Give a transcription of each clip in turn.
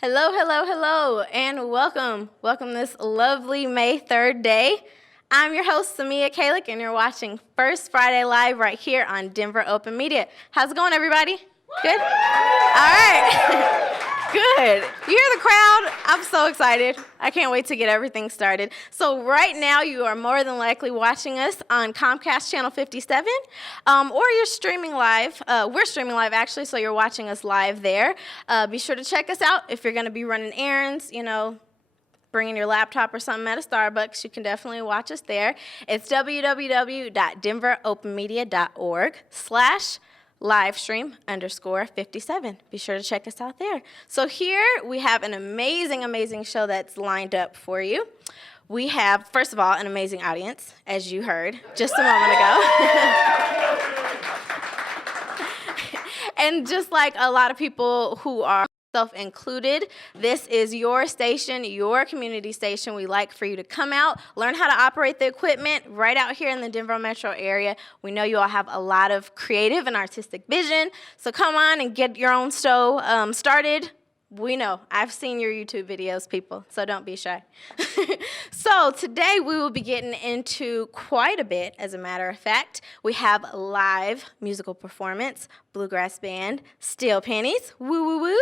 Hello, hello, hello, and welcome. Welcome this lovely May 3rd day. I'm your host, Samia Kalick, and you're watching First Friday Live right here on Denver Open Media. How's it going, everybody? Good? All right. Good. You hear the crowd? I'm so excited. I can't wait to get everything started. So right now, you are more than likely watching us on Comcast Channel 57, or you're streaming live. We're streaming live, actually, so you're watching us live there. Be sure to check us out if you're going to be running errands, bringing your laptop or something at a Starbucks. You can definitely watch us there. It's www.denveropenmedia.org/livestream_57. Be sure to check us out there. So here we have an amazing, amazing show that's lined up for you. We have, first of all, an amazing audience, as you heard just a moment ago. And just like a lot of people who are self-included, this is your station, your community station. We like for you to come out, learn how to operate the equipment right out here in the Denver metro area. We know you all have a lot of creative and artistic vision, so come on and get your own show started. We know. I've seen your YouTube videos, people, so don't be shy. So today we will be getting into quite a bit, as a matter of fact. We have live musical performance, bluegrass band, Steel Pennies, woo woo woo.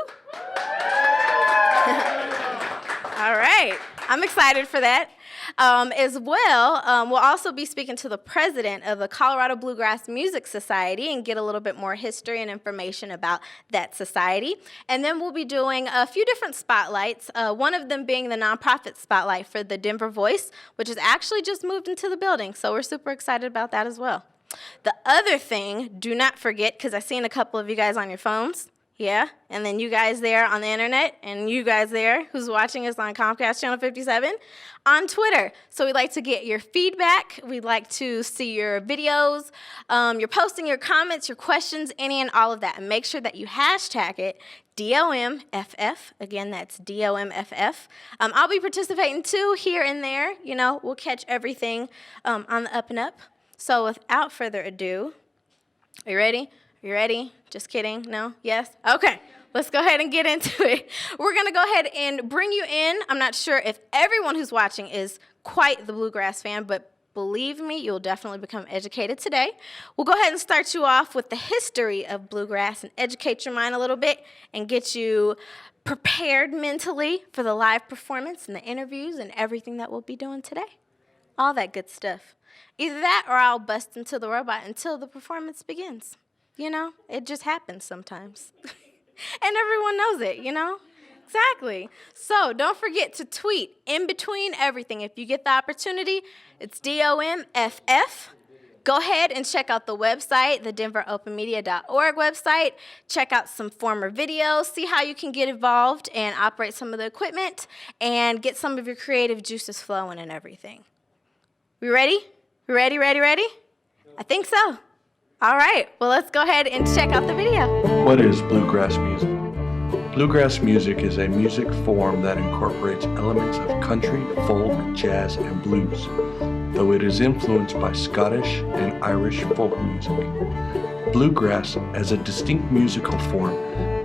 All right, I'm excited for that. As well, we'll also be speaking to the president of the Colorado Bluegrass Music Society and get a little bit more history and information about that society. And then we'll be doing a few different spotlights, one of them being the nonprofit spotlight for the Denver Voice, which has actually just moved into the building, so we're super excited about that as well. The other thing, do not forget, because I've seen a couple of you guys on your phones, yeah, and then you guys there on the internet, and you guys there who's watching us on Comcast Channel 57, on Twitter. So we'd like to get your feedback. We'd like to see your videos, your posting, your comments, your questions, any and all of that. And make sure that you hashtag it DOMFF. Again, that's DOMFF. I'll be participating too here and there. We'll catch everything on the up and up. So without further ado, are you ready? You ready? Just kidding? No? Yes? Okay. Let's go ahead and get into it. We're going to go ahead and bring you in. I'm not sure if everyone who's watching is quite the bluegrass fan, but believe me, you'll definitely become educated today. We'll go ahead and start you off with the history of bluegrass and educate your mind a little bit and get you prepared mentally for the live performance and the interviews and everything that we'll be doing today. All that good stuff. Either that or I'll bust into the robot until the performance begins. It just happens sometimes. And everyone knows it, Exactly. So don't forget to tweet in between everything. If you get the opportunity, it's DOMFF. Go ahead and check out the website, the denveropenmedia.org website. Check out some former videos. See how you can get involved and operate some of the equipment and get some of your creative juices flowing and everything. We ready? We ready? I think so. All right, well, let's go ahead and check out the video. What is bluegrass music? Bluegrass music is a music form that incorporates elements of country, folk, jazz, and blues, though it is influenced by Scottish and Irish folk music. Bluegrass, as a distinct musical form,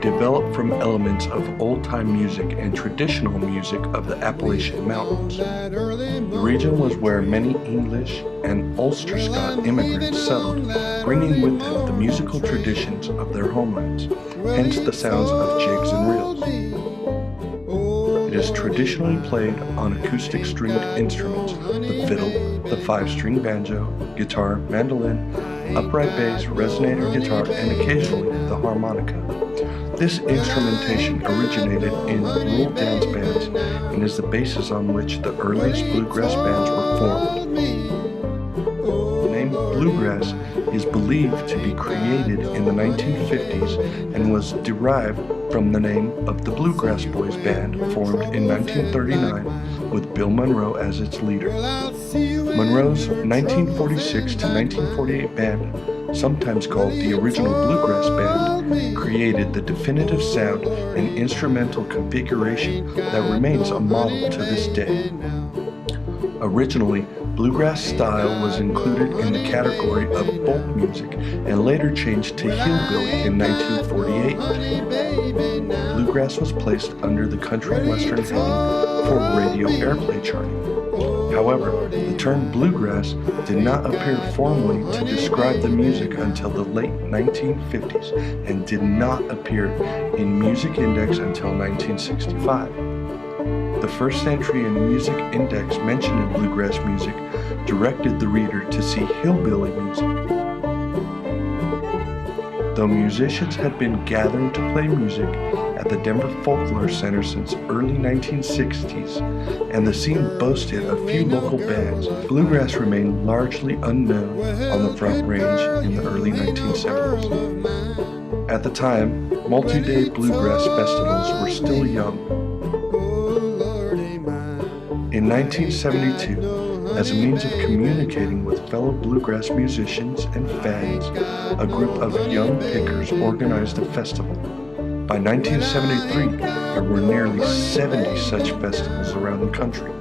developed from elements of old-time music and traditional music of the Appalachian Mountains. The region was where many English and Ulster Scot immigrants settled, bringing with them the musical traditions of their homelands, hence the sounds of jigs and reels. It is traditionally played on acoustic stringed instruments, the fiddle, the five-string banjo, guitar, mandolin, upright bass, resonator guitar, and occasionally the harmonica. This instrumentation originated in rural dance bands and is the basis on which the earliest bluegrass bands were formed. The name bluegrass is believed to be created in the 1950s and was derived from the name of the Bluegrass Boys Band formed in 1939 with Bill Monroe as its leader. Monroe's 1946 to 1948 band, sometimes called the original Bluegrass Band, created the definitive sound and instrumental configuration that remains a model to this day. Originally, bluegrass style was included in the category of folk music and later changed to hillbilly in 1948. Bluegrass was placed under the country western heading for radio airplay charting. However, the term bluegrass did not appear formally to describe the music until the late 1950s and did not appear in Music Index until 1965. The first entry in Music Index mentioning bluegrass music directed the reader to see hillbilly music. Though musicians had been gathering to play music at the Denver Folklore Center since early 1960s, and the scene boasted a few local bands, bluegrass remained largely unknown on the Front Range in the early 1970s. At the time, multi-day bluegrass festivals were still young. In 1972, as a means of communicating with fellow bluegrass musicians and fans, a group of young pickers organized a festival. By 1973, there were nearly 70 such festivals around the country.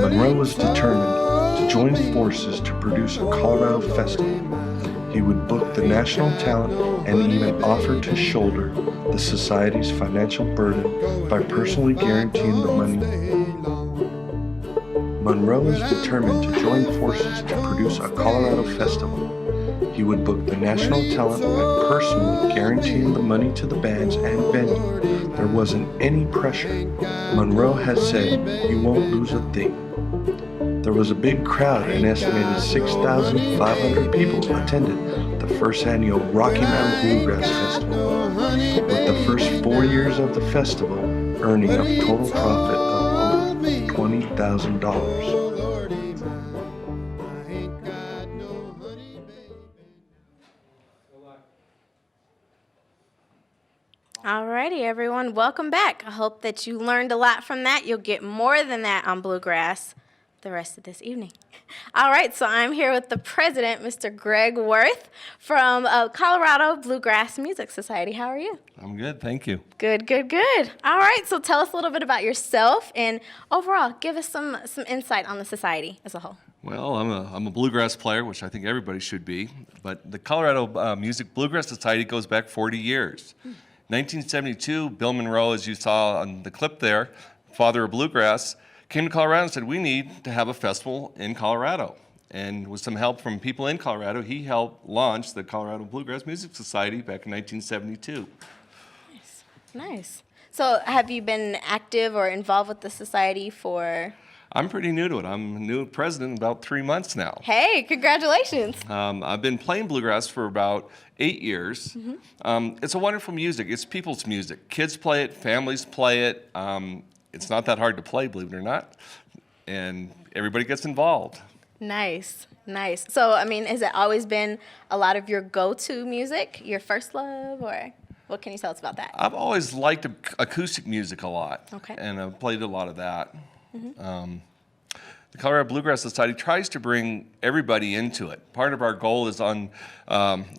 Monroe was determined to join forces to produce a Colorado festival. He would book the national talent and even offer to shoulder the society's financial burden by personally guaranteeing the money. Monroe was determined to join forces to produce a Colorado festival. He would book the national talent by personally guaranteeing the money to the bands and venue. There wasn't any pressure. Monroe has said, "You won't lose a thing." There was a big crowd. An estimated 6,500 people attended the first annual Rocky Mountain Bluegrass Festival, with the first 4 years of the festival earning a total profit of over $20,000. Alrighty, everyone, welcome back. I hope that you learned a lot from that. You'll get more than that on bluegrass the rest of this evening. All right, so I'm here with the president, Mr. Greg Worth from Colorado Bluegrass Music Society. How are you? I'm good, thank you. Good, good, good. All right, so tell us a little bit about yourself and overall, give us some insight on the society as a whole. Well, I'm a bluegrass player, which I think everybody should be, but the Colorado Music Bluegrass Society goes back 40 years. 1972, Bill Monroe, as you saw on the clip there, father of bluegrass, came to Colorado and said, we need to have a festival in Colorado. And with some help from people in Colorado, he helped launch the Colorado Bluegrass Music Society back in 1972. Nice, nice. So have you been active or involved with the society for? I'm pretty new to it. I'm a new president about 3 months now. Hey, congratulations. I've been playing bluegrass for about 8 years. It's a wonderful music. It's people's music. Kids play it, families play it. It's not that hard to play, believe it or not. And everybody gets involved. Nice, nice. So, I mean, has it always been a lot of your go-to music, your first love, or what can you tell us about that? I've always liked acoustic music a lot. Okay. And I've played a lot of that. The Colorado Bluegrass Society tries to bring everybody into it. Part of our goal is on,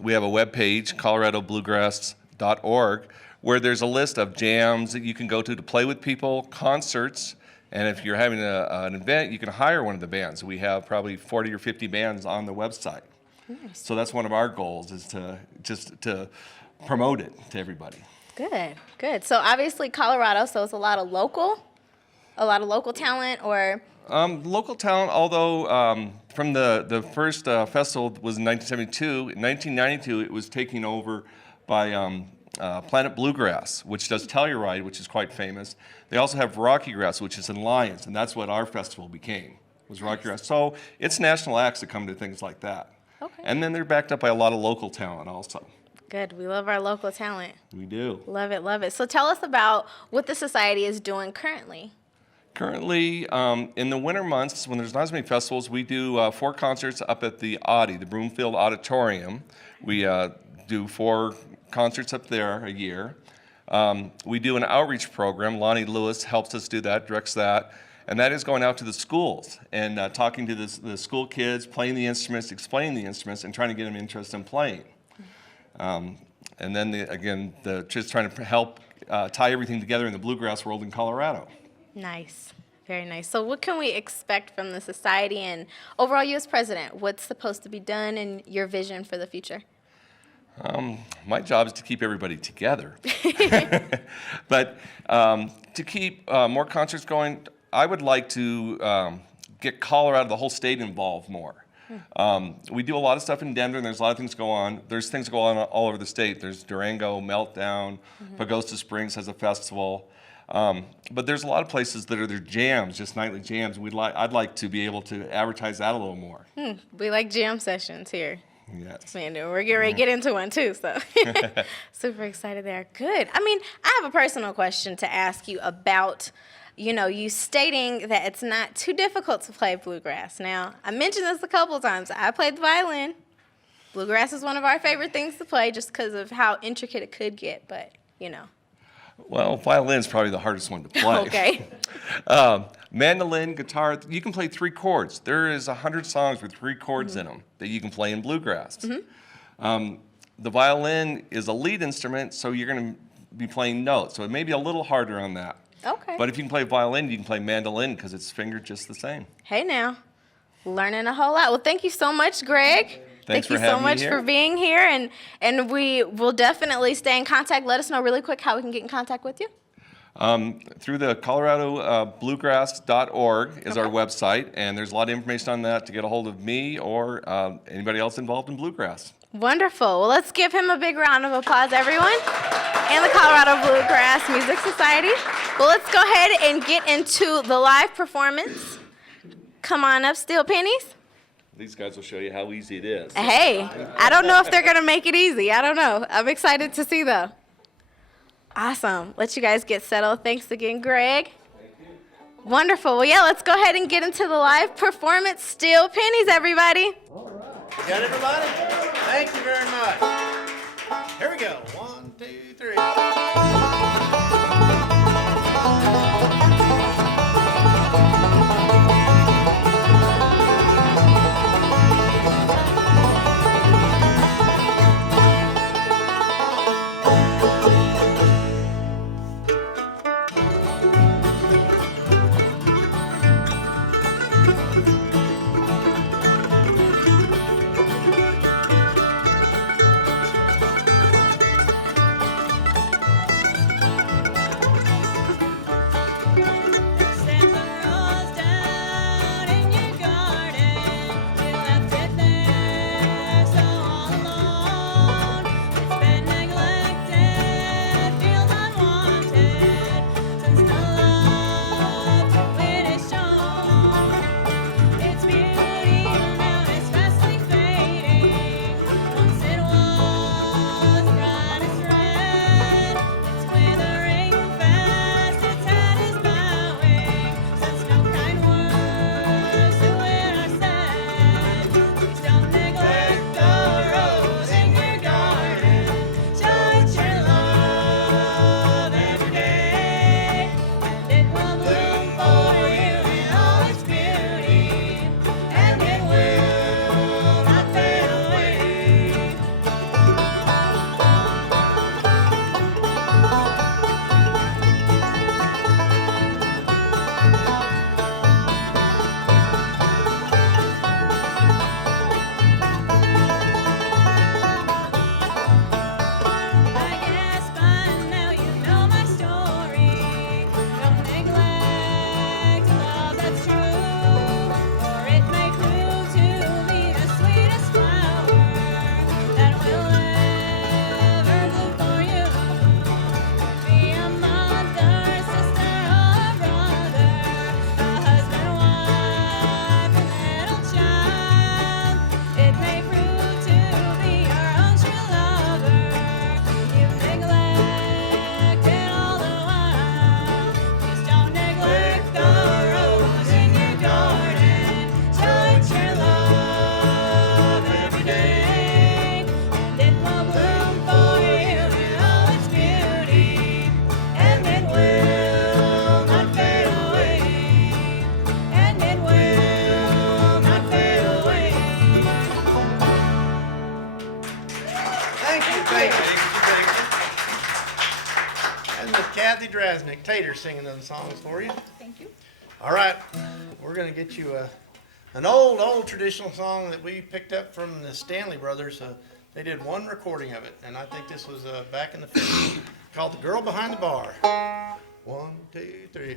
we have a webpage, coloradobluegrass.org, where there's a list of jams that you can go to play with people, concerts, and if you're having an event, you can hire one of the bands. We have probably 40 or 50 bands on the website. Nice. So that's one of our goals, is to promote it to everybody. Good, good. So obviously Colorado, so it's a lot of local talent, or? Local talent, although from the first festival was in 1972, in 1992 it was taken over by Planet Bluegrass, which does Telluride, which is quite famous. They also have Rocky Grass, which is in Lyons, and that's what our festival became, was Rocky Grass. So it's national acts that come to things like that. Okay. And then they're backed up by a lot of local talent also. Good. We love our local talent. We do. Love it, love it. So tell us about what the society is doing currently. Currently, in the winter months, when there's not as many festivals, we do 4 concerts up at the Audi, the Broomfield Auditorium. We do 4 concerts up there a year. We do an outreach program. Lonnie Lewis helps us do that, directs that. And that is going out to the schools and talking to the school kids, playing the instruments, explaining the instruments, and trying to get them interested in playing. And then, just trying to help tie everything together in the bluegrass world in Colorado. Nice, Very nice. So what can we expect from the society and overall you as president? What's supposed to be done and your vision for the future? My job is to keep everybody together. But to keep more concerts going, I would like to get Colorado, the whole state, involved more. We do a lot of stuff in Denver, and there's a lot of things go on. There's things go on all over the state. There's Durango, Meltdown, Pagosta Springs has a festival. But there's a lot of places that are their jams, just nightly jams. I'd like to be able to advertise that a little more. We like jam sessions here. Yes. Man, we're getting ready to get into one too, so super excited there. Good. I mean, I have a personal question to ask you about, you stating that it's not too difficult to play bluegrass. Now, I mentioned this a couple times. I played the violin. Bluegrass is one of our favorite things to play just because of how intricate it could get, but. Well, violin's probably the hardest one to play. Okay. Mandolin, guitar, you can play 3 chords. There is 100 songs with 3 chords in them that you can play in bluegrass. The violin is a lead instrument, so you're going to be playing notes. So it may be a little harder on that. Okay. But if you can play violin, you can play mandolin because it's fingered just the same. Hey now, learning a whole lot. Well, thank you so much, Greg. Thanks for Thank you so having me much here. for being here, and we will definitely stay in contact. Let us know really quick how we can get in contact with you. Through the Colorado Bluegrass.org is our website, and there's a lot of information on that to get a hold of me or anybody else involved in bluegrass. Wonderful. Well, let's give him a big round of applause, everyone, and the Colorado Bluegrass Music Society. Well, let's go ahead and get into the live performance. Come on up, Steel Pennies. These guys will show you how easy it is. Hey, I don't know if they're going to make it easy. I don't know. I'm excited to see, though. Awesome. Let you guys get settled. Thanks again, Greg. Thank you. Wonderful. Well, yeah, let's go ahead and get into the live performance. Steel Pennies, everybody. All right. Got everybody? Thank you very much. Here we go. 1, 2, 3. And Miss Kathy Drasnick Tater singing those songs for you. Thank you. All right, we're gonna get you an old traditional song that we picked up from the Stanley Brothers. They did one recording of it, and I think this was back in the 50s, called "The Girl Behind the Bar." 1, 2, 3.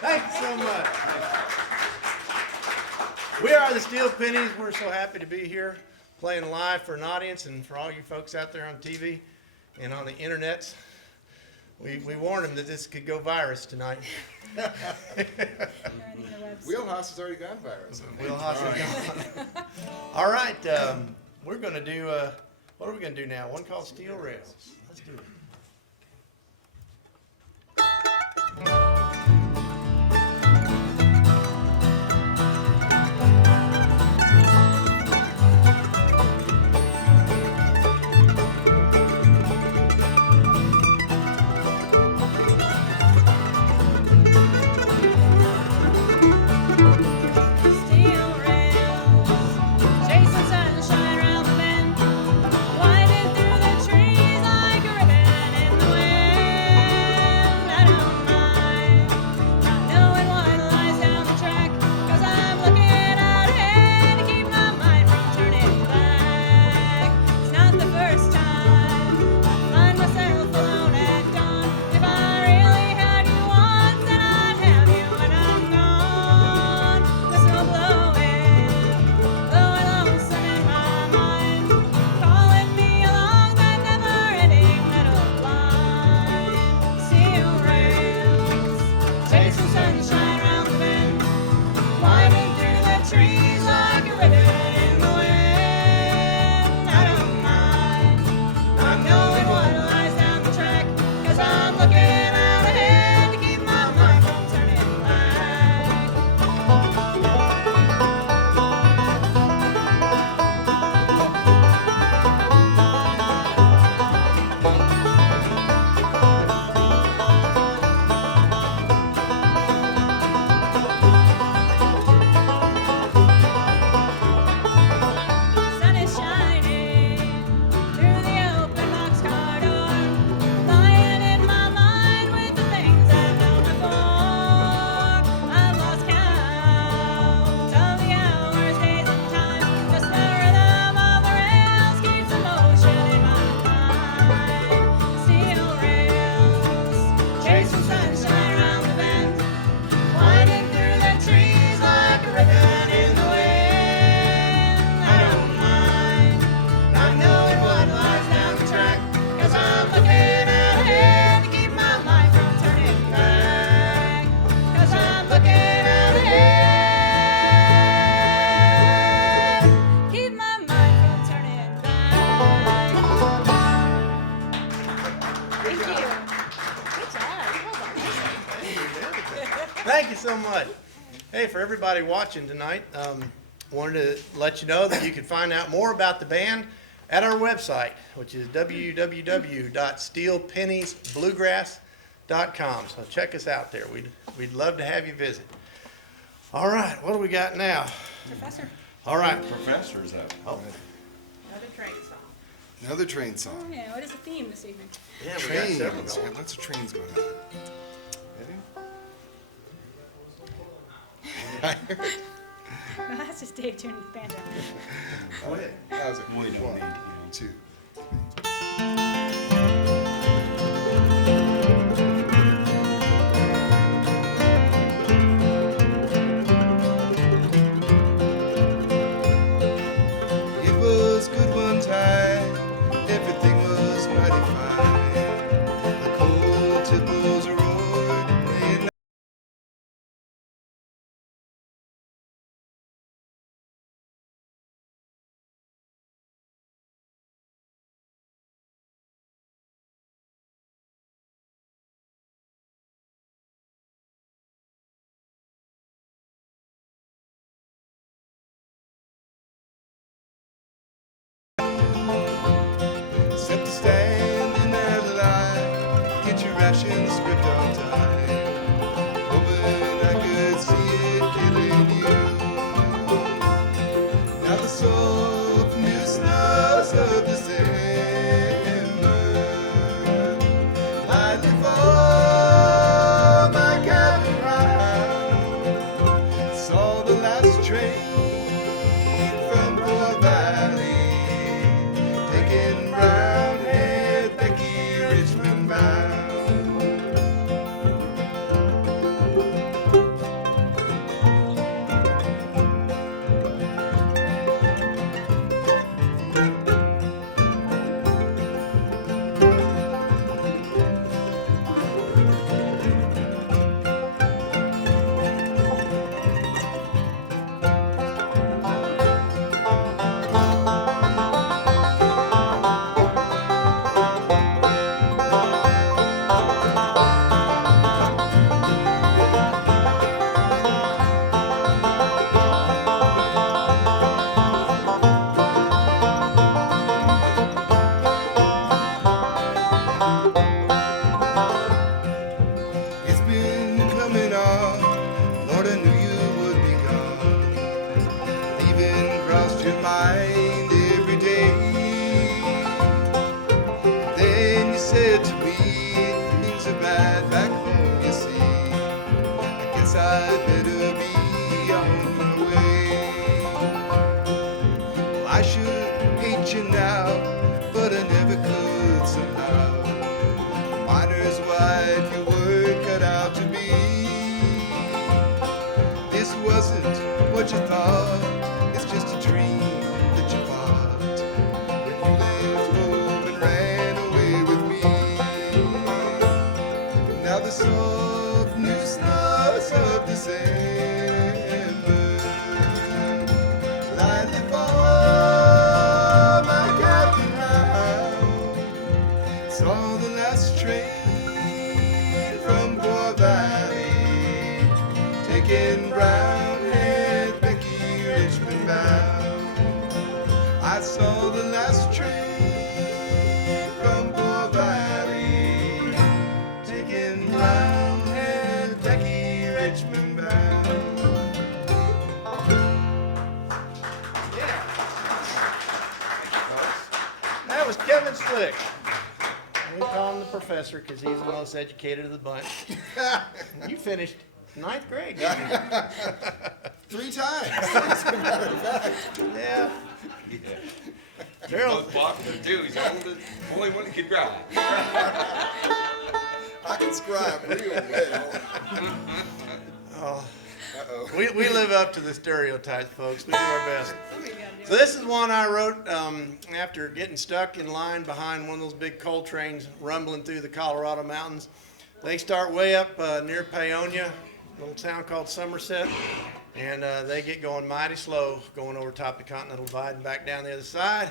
Thanks so much. We are the Steel Pennies. We're so happy to be here playing live for an audience and for all you folks out there on TV and on the internets. We warned them that this could go virus tonight. Wheelhouse has already gone virus. Wheelhouse is gone. All right, we're going to do, what are we going to do now? One called Steel Rails. Let's do it. Steel rails, chasing sunshine round the bend, winding through the trees like a ribbon. so much. Hey, for everybody watching tonight, wanted to let you know that you can find out more about the band at our website, which is www.steelpenniesbluegrass.com. So check us out there. We'd love to have you visit. All right, what do we got now? Professor, All right. Professor's up. Oh, another train song. Another train song. Oh, yeah, what is the theme this evening? yeah, we got Trains. several We going. got lots of trains going on. Ready? That's just Dave tuning the band down. Go ahead. How's it? We don't need, 2. It was good one time, everything was mighty fine. The cold tipples roared, and set to stand in that line, get your rations script on time. Hoping I could see it killing you. Now the soft new snows of December lightly fall my cabin round. Saw the last train from Poor Valley, taking brown-haired Becky Richmond bound. It's been coming on, Lord, I knew you would be gone. Leaving crossed your mind every day. Then you said to me, things are bad back home, you see. I guess I'd better be on my way. Well, I should hate you now, but I never could somehow. Miner's wife, you were cut out to be. This wasn't what you thought, it's just a dream that you bought when you left home and ran away with me. Now the soft new snows of December lightly fall my cabin round. Saw the last train from Poor Valley, taking brown-haired Becky Richmond bound. I saw the last train from Poor Valley, taking brown-haired Becky Richmond bound. Yeah. That was Kevin Slick. We call him the professor because he's the most educated of the bunch. You finished 9th grade, didn't you? 3 times. Yeah. Gerald, Popular too. He's the only one that could drive. I can scribe real well. we live up to the stereotypes, folks. We do our best. So this is one I wrote after getting stuck in line behind one of those big coal trains rumbling through the Colorado mountains. They start way up near Paonia, a little town called Somerset, and they get going mighty slow, going over top the Continental Divide and back down the other side.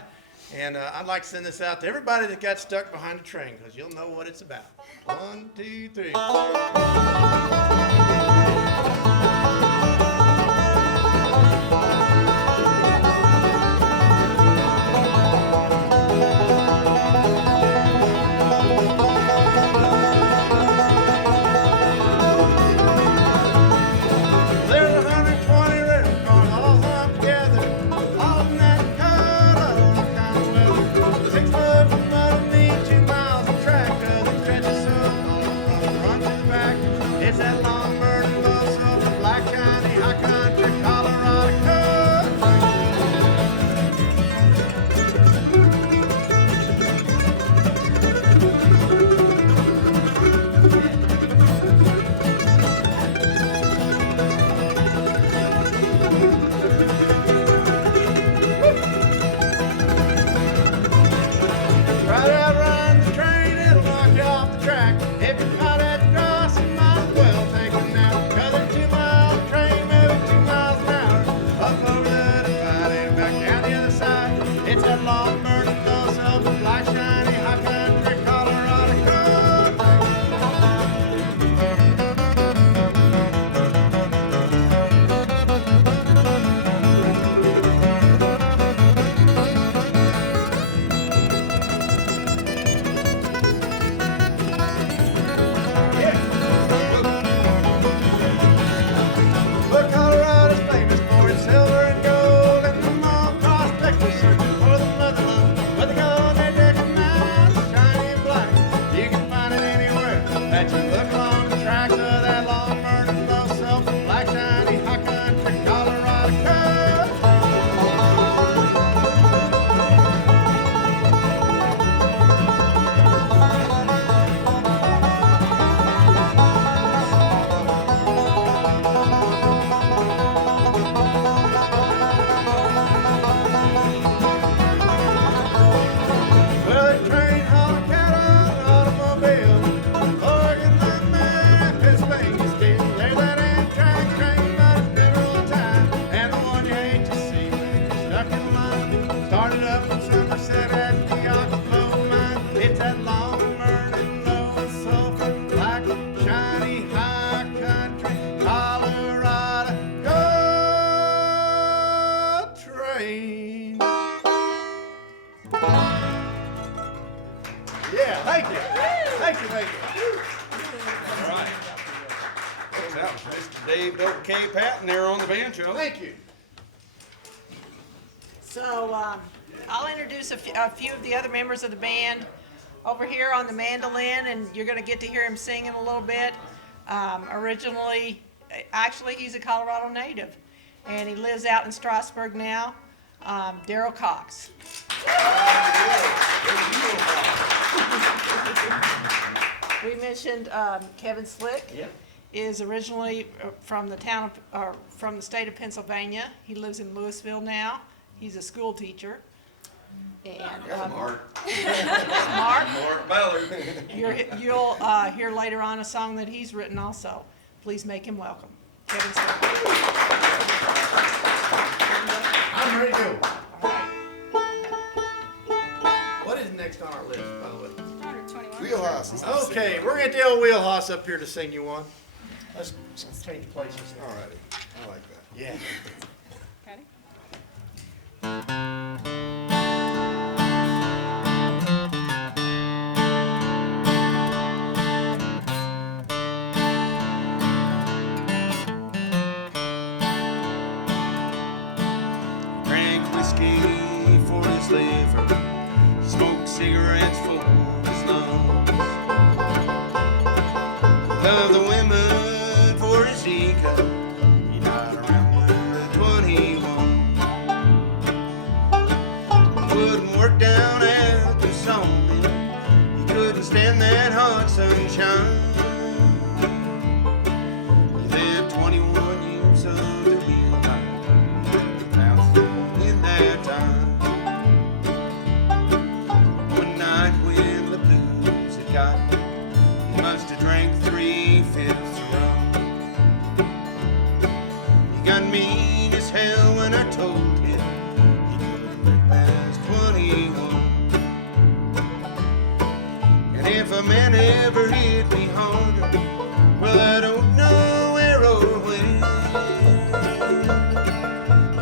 And I'd like to send this out to everybody that got stuck behind a train, because you'll know what it's about. 1, 2, 3. It's that long burning low self black shiny hot country Colorado country. But Colorado's famous for its silver and gold, and the mall prospectors searching for the motherlode. But the gold they recognize, shiny and black, you can find it anywhere that you look along the tracks of that long burning low self black shiny hot country Colorado country. Well, the train hauled cattle, automobile, Oregon, Memphis, Vegas, still. There's that Amtrak train, but it's been real time, and the one you hate to see when you're stuck in line. Started up in Somerset at the Oxbow mine. It's that long burning, low sulfur, black, shiny, high country, Colorado gold train. Yeah, thank you. Thank you, thank you. All right. That was Mr. Dave Dope K. Patton there on the banjo. Thank you. So I'll introduce a few of the other members of the band over here on the mandolin, and you're going to get to hear him singing a little bit. Actually, he's a Colorado native, and he lives out in Strasburg now. Daryl Cox. We mentioned Kevin Slick. Yeah. Is originally from the from the state of Pennsylvania. He lives in Louisville now. He's a school teacher. And Mark. Mark, Mark Ballard. you'll hear later on a song that he's written also. Please make him welcome. Kevin Slick. I'm ready to go. All right. What is next on our list, by the way? 121. Wheelhouse. Okay, we're gonna get the old wheelhouse up here to sing you one. Let's change places. All righty. I like that. Yeah. Ready? Drank whiskey for his liver, smoked cigarettes for his lungs. Loved the women for his ego. He died around 21. Wouldn't work down at the sawmill. He couldn't stand that hot sunshine. He lived 21 years of the real life. In that time, one night when the blues had got him, he must have drank 3/5 of rum. He got mean as hell when I told him he couldn't live past 21. And if a man ever hit me harder, well, I don't know where or when.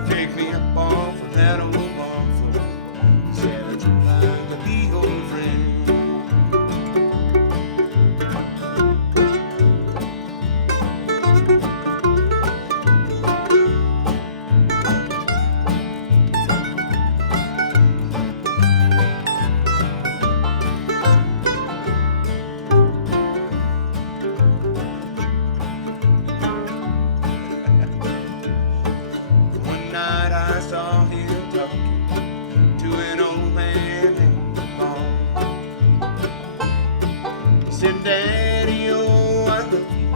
Pick me up off of that old bar floor. Said I'd like to be old friend. One night I saw him talking to an old man in the bar. He said, Daddy, oh, I love you.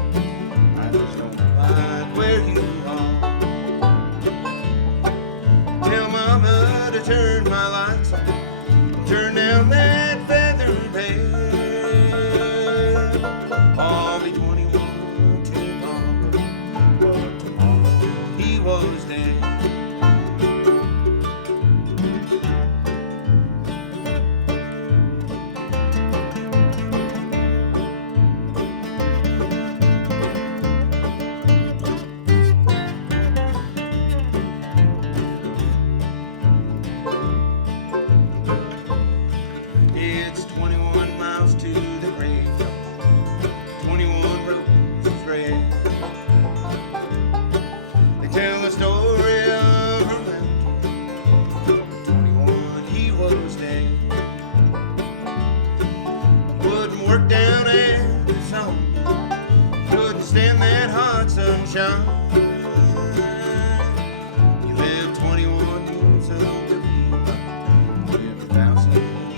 I just don't like where you are. Tell Mama to turn my lights on, turn down that feather bed. I'll be 21 tomorrow, but tomorrow he was dead. sunshine. You lived 21 years old to me. Lived 1,000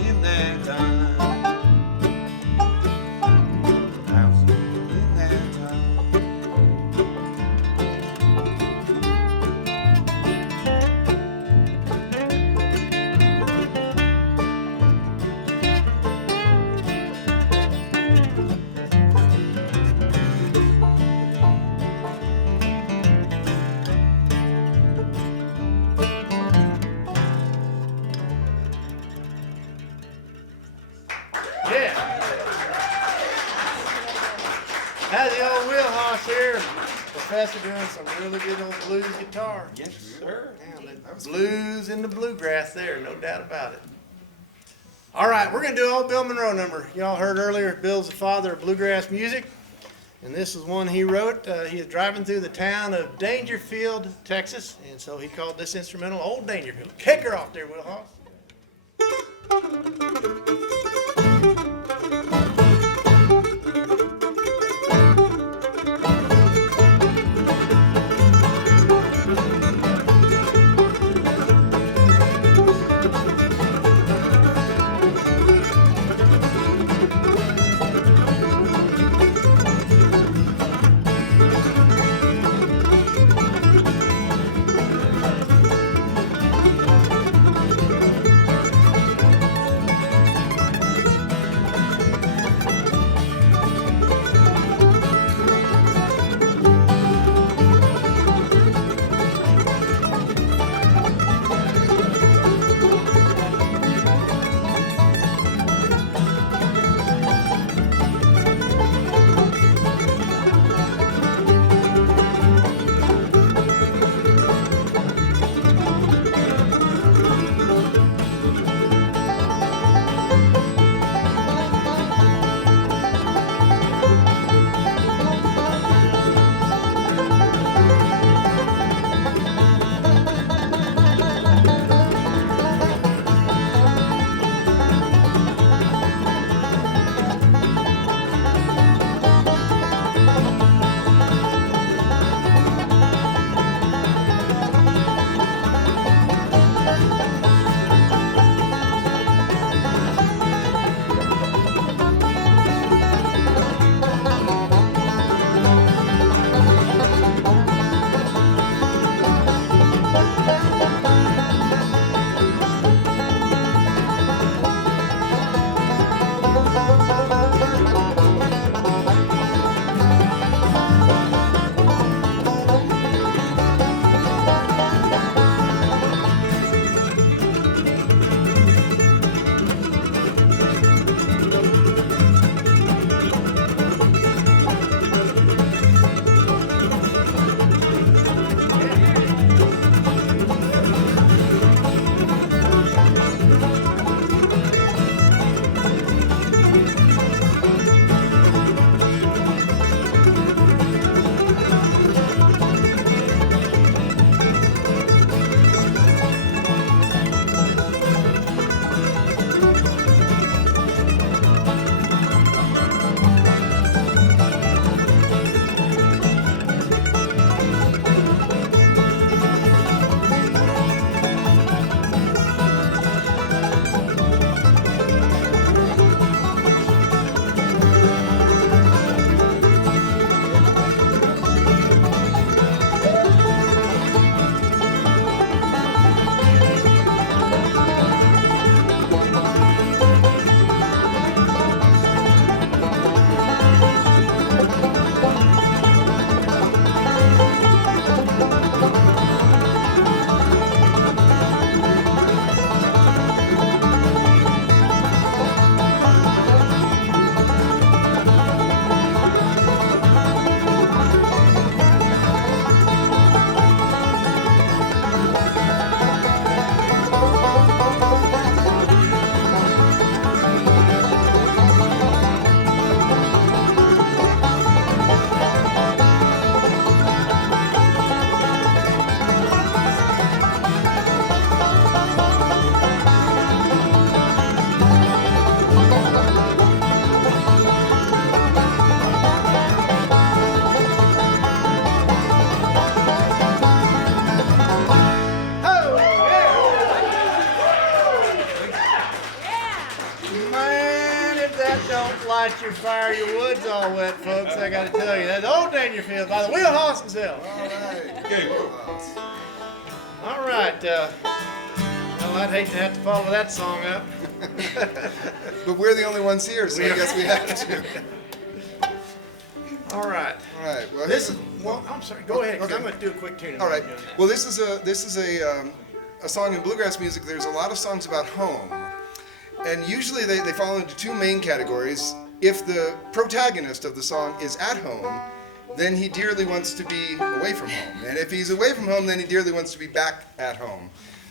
in that time. 1,000 in that time. Yeah. How's the old wheelhouse here? Professor doing some really good old blues guitar. Yes, sir. Yeah, the blues and the bluegrass there, no doubt about it. All right, we're gonna do an old Bill Monroe number. Y'all heard earlier, Bill's the father of bluegrass music, and this is one he wrote. He is driving through the town of Dangerfield, Texas, and so he called this instrumental Old Dangerfield. Kick her off there, Wheelhouse. light your fire, your wood's all wet, folks. I gotta tell you, that's old Dangerfield by the Wheelhouse himself. All right. Well, I'd hate to have to follow that song up. But we're the only ones here, so I guess we have to. All right. All right. Well, This is, well, I'm sorry. Go ahead, 'cause Okay. I'm gonna do a quick tune. all right. Well, this is a song in bluegrass music. There's a lot of songs about home, and usually they fall into two main categories. If the protagonist of the song is at home, then he dearly wants to be away from home, and if he's away from home, then he dearly wants to be back at home.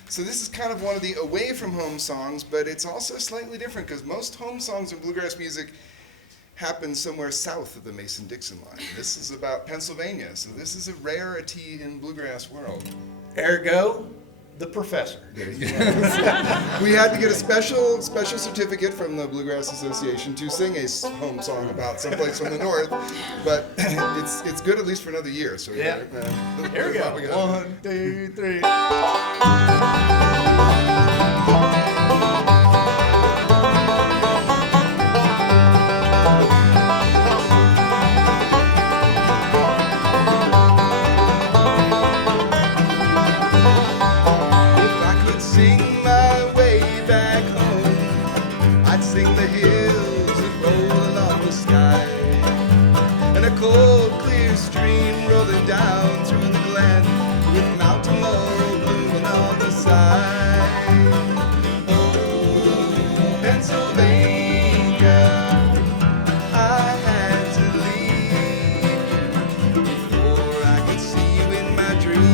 So this is kind of one of the away from home songs, but it's also slightly different because most home songs in bluegrass music happen somewhere south of the Mason-Dixon line. This is about Pennsylvania, so this is a rarity in bluegrass world. Ergo, the professor. We had to get a special certificate from the Bluegrass Association to sing a home song about someplace from the north, but it's good at least for another year. So Yeah. Here we go. 1, 2, 3. If I could sing my way back home, I'd sing the hills that roll along the sky, and a cold, clear stream rolling down through the glen, with mountain laurel blooming on the side. Oh, Pennsylvania, I had to leave before I could see you in my dreams.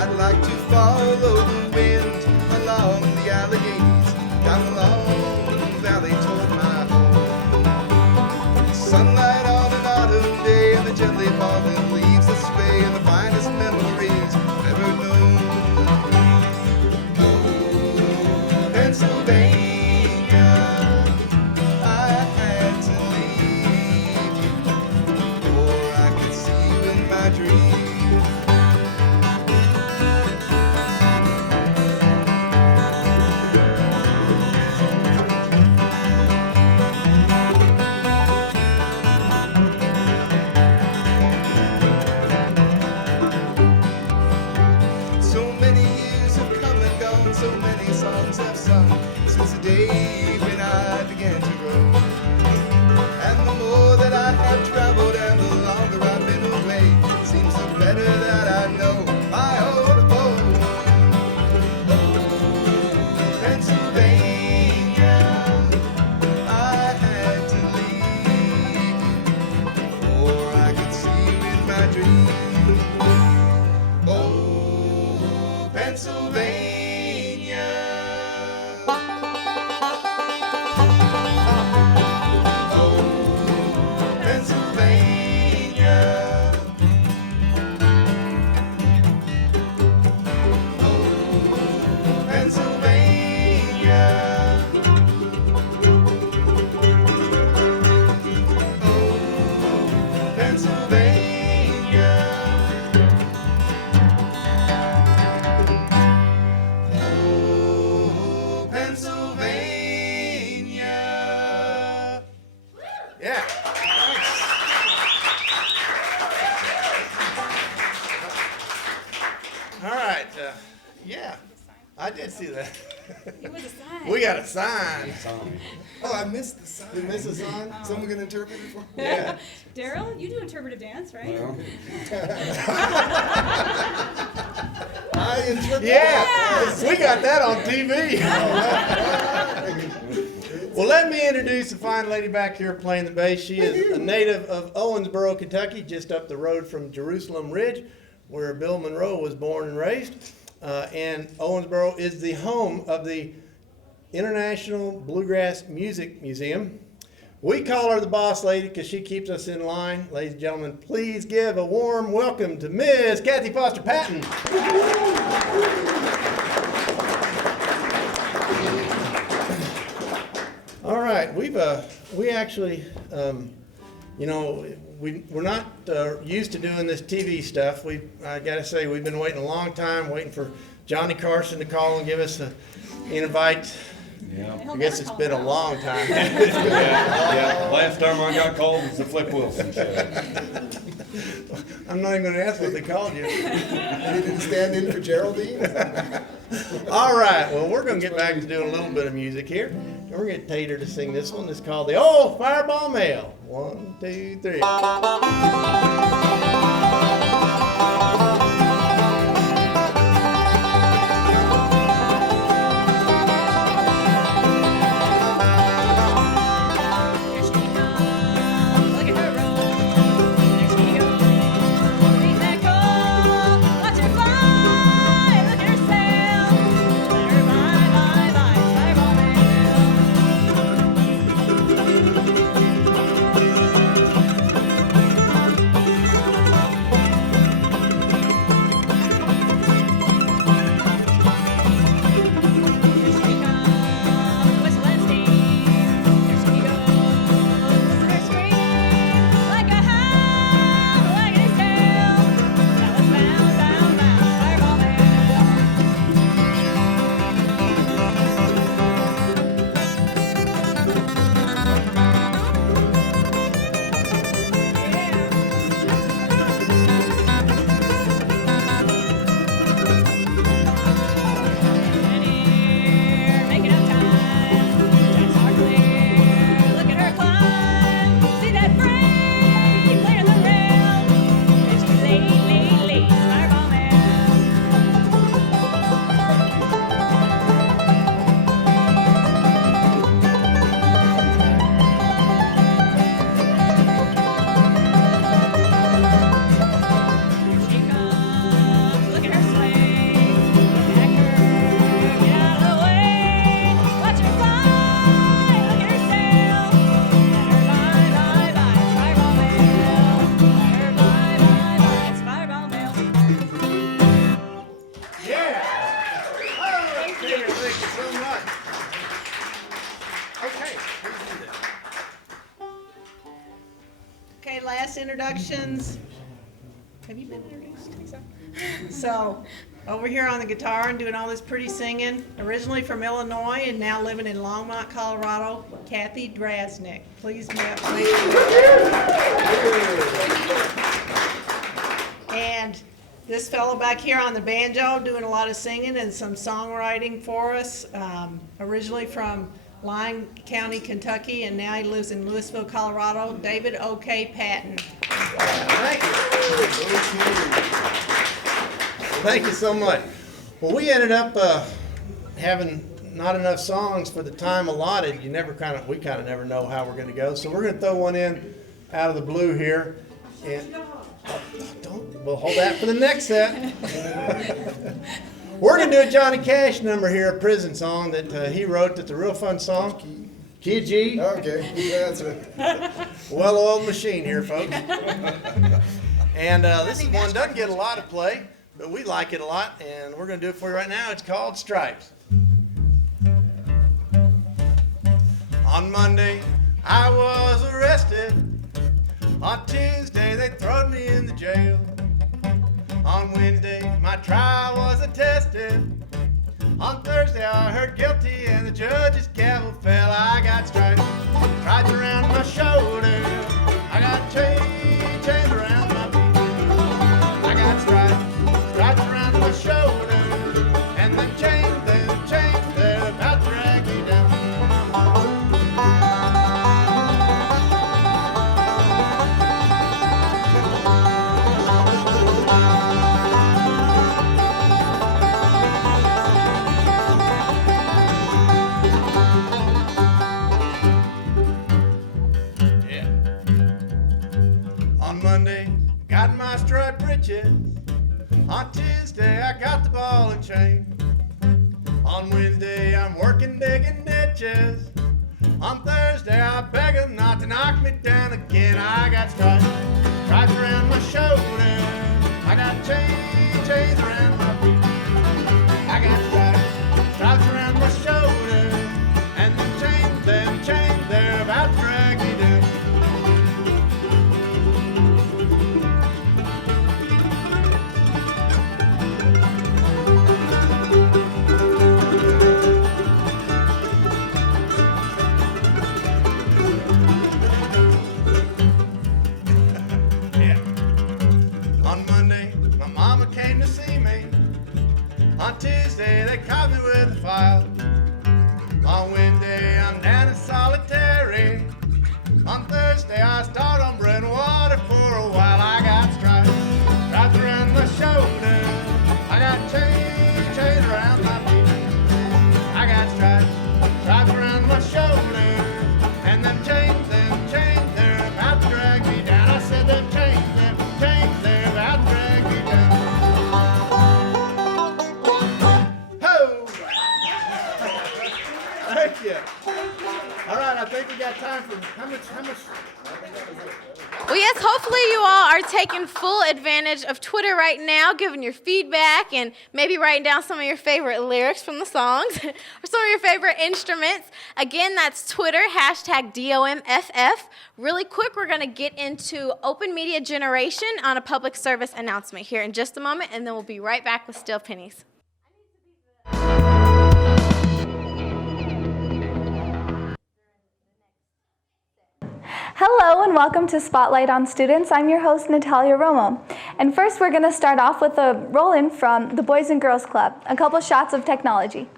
I'd like to follow the wind along the Alleghenies, down the long valley toward my home. Sunlight on an autumn day and the gently falling leaves that sway and the finest memories ever known. Oh, Pennsylvania, I had to leave before I could see you in my dreams. So many years have come and gone, so many songs have sung since the day when I began to roam. And the more that I have traveled and the longer I've been away, seems the better that I know my old home. Oh, Pennsylvania, I had to leave before I could see you in my dreams. Oh, Pennsylvania. Oh, Pennsylvania. Oh, Pennsylvania. Oh, Pennsylvania. Oh, Pennsylvania. Yeah. All right. Yeah, I did see that. It was a sign. We got a sign. Oh, I missed the sign. You missed the sign? Someone gonna interpret it for me? Yeah. Daryl, you do interpretive dance, right? I interpret. Yeah, we got that on TV. Well, let me introduce the fine lady back here playing the bass. She is a native of Owensboro, Kentucky, just up the road from Jerusalem Ridge, where Bill Monroe was born and raised. And Owensboro is the home of the International Bluegrass Music Museum. We call her the boss lady because she keeps us in line. Ladies and gentlemen, please give a warm welcome to Ms. Kathy Foster Patton. All right. we actually, you know, we're not used to doing this TV stuff. I gotta say, we've been waiting a long time, waiting for Johnny Carson to call and give us an invite. I guess it's been a long time. Yeah, last time I got called was the Flip Wilson show. I'm not even gonna ask what they called you. You didn't stand in for Geraldine? All right, well, we're gonna get back to doing a little bit of music here. And we're gonna get Tater to sing this one. It's called the Old Fireball Mail. 1, 2, 3. Okay, last introductions. Have you been introduced? So, over here on the guitar and doing all this pretty singing, originally from Illinois and now living in Longmont, Colorado, Kathy Drasnick. Please meet, please. And this fellow back here on the banjo doing a lot of singing and some songwriting for us, originally from Lyon County, Kentucky, and now he lives in Louisville, Colorado, David O.K. Patton. Thank you. Thank you so much. Well, we ended up having not enough songs for the time allotted. We kind of never know how we're going to go. So we're going to throw one in out of the blue here. And we'll hold that for the next set. We're going to do a Johnny Cash number here, a prison song that he wrote. That's a real fun song. Key of G. Okay, that's it. Well-oiled machine here, folks. And this is one doesn't get a lot of play, but we like it a lot, and we're going to do it for you right now. It's called Stripes. On Monday, I was arrested. On Tuesday, they threw me in the jail. On Wednesday, my trial was attested. On Thursday, I heard guilty, and the judge's gavel fell. I got stripes around my shoulder. I got chains around my feet. I got stripes around my shoulder, and them chains, they're about to drag you down. On Monday, got my striped breeches. On Tuesday, I got the ball and chain. On Wednesday, I'm working digging ditches. On Thursday, I beg 'em not to knock me down again. I got stripes around my shoulder. I got chains around my feet. I got stripes around my shoulder. And them chains, they're they caught me with a file. On Wednesday, I'm down in solitary. On Thursday, I start on bread and water for a while. I got stripes around my shoulder. I got chains around my feet. I got stripes around my shoulder. And them chains, they're about to drag me down. I said them chains, they're about to drag me down. Ho! Thank you. All right, I think we got time for how much? Well, yes, hopefully you all are taking full advantage of Twitter right now, giving your feedback and maybe writing down some of your favorite lyrics from the songs or some of your favorite instruments. Again, that's Twitter, #DOMFF. Really quick, we're going to get into open media generation on a public service announcement here in just a moment, and then we'll be right back with Steel Pennies. Hello and welcome to Spotlight on Students. I'm your host, Natalia Romo. And first we're going to start off with a roll-in from the Boys and Girls Club. A couple shots of technology.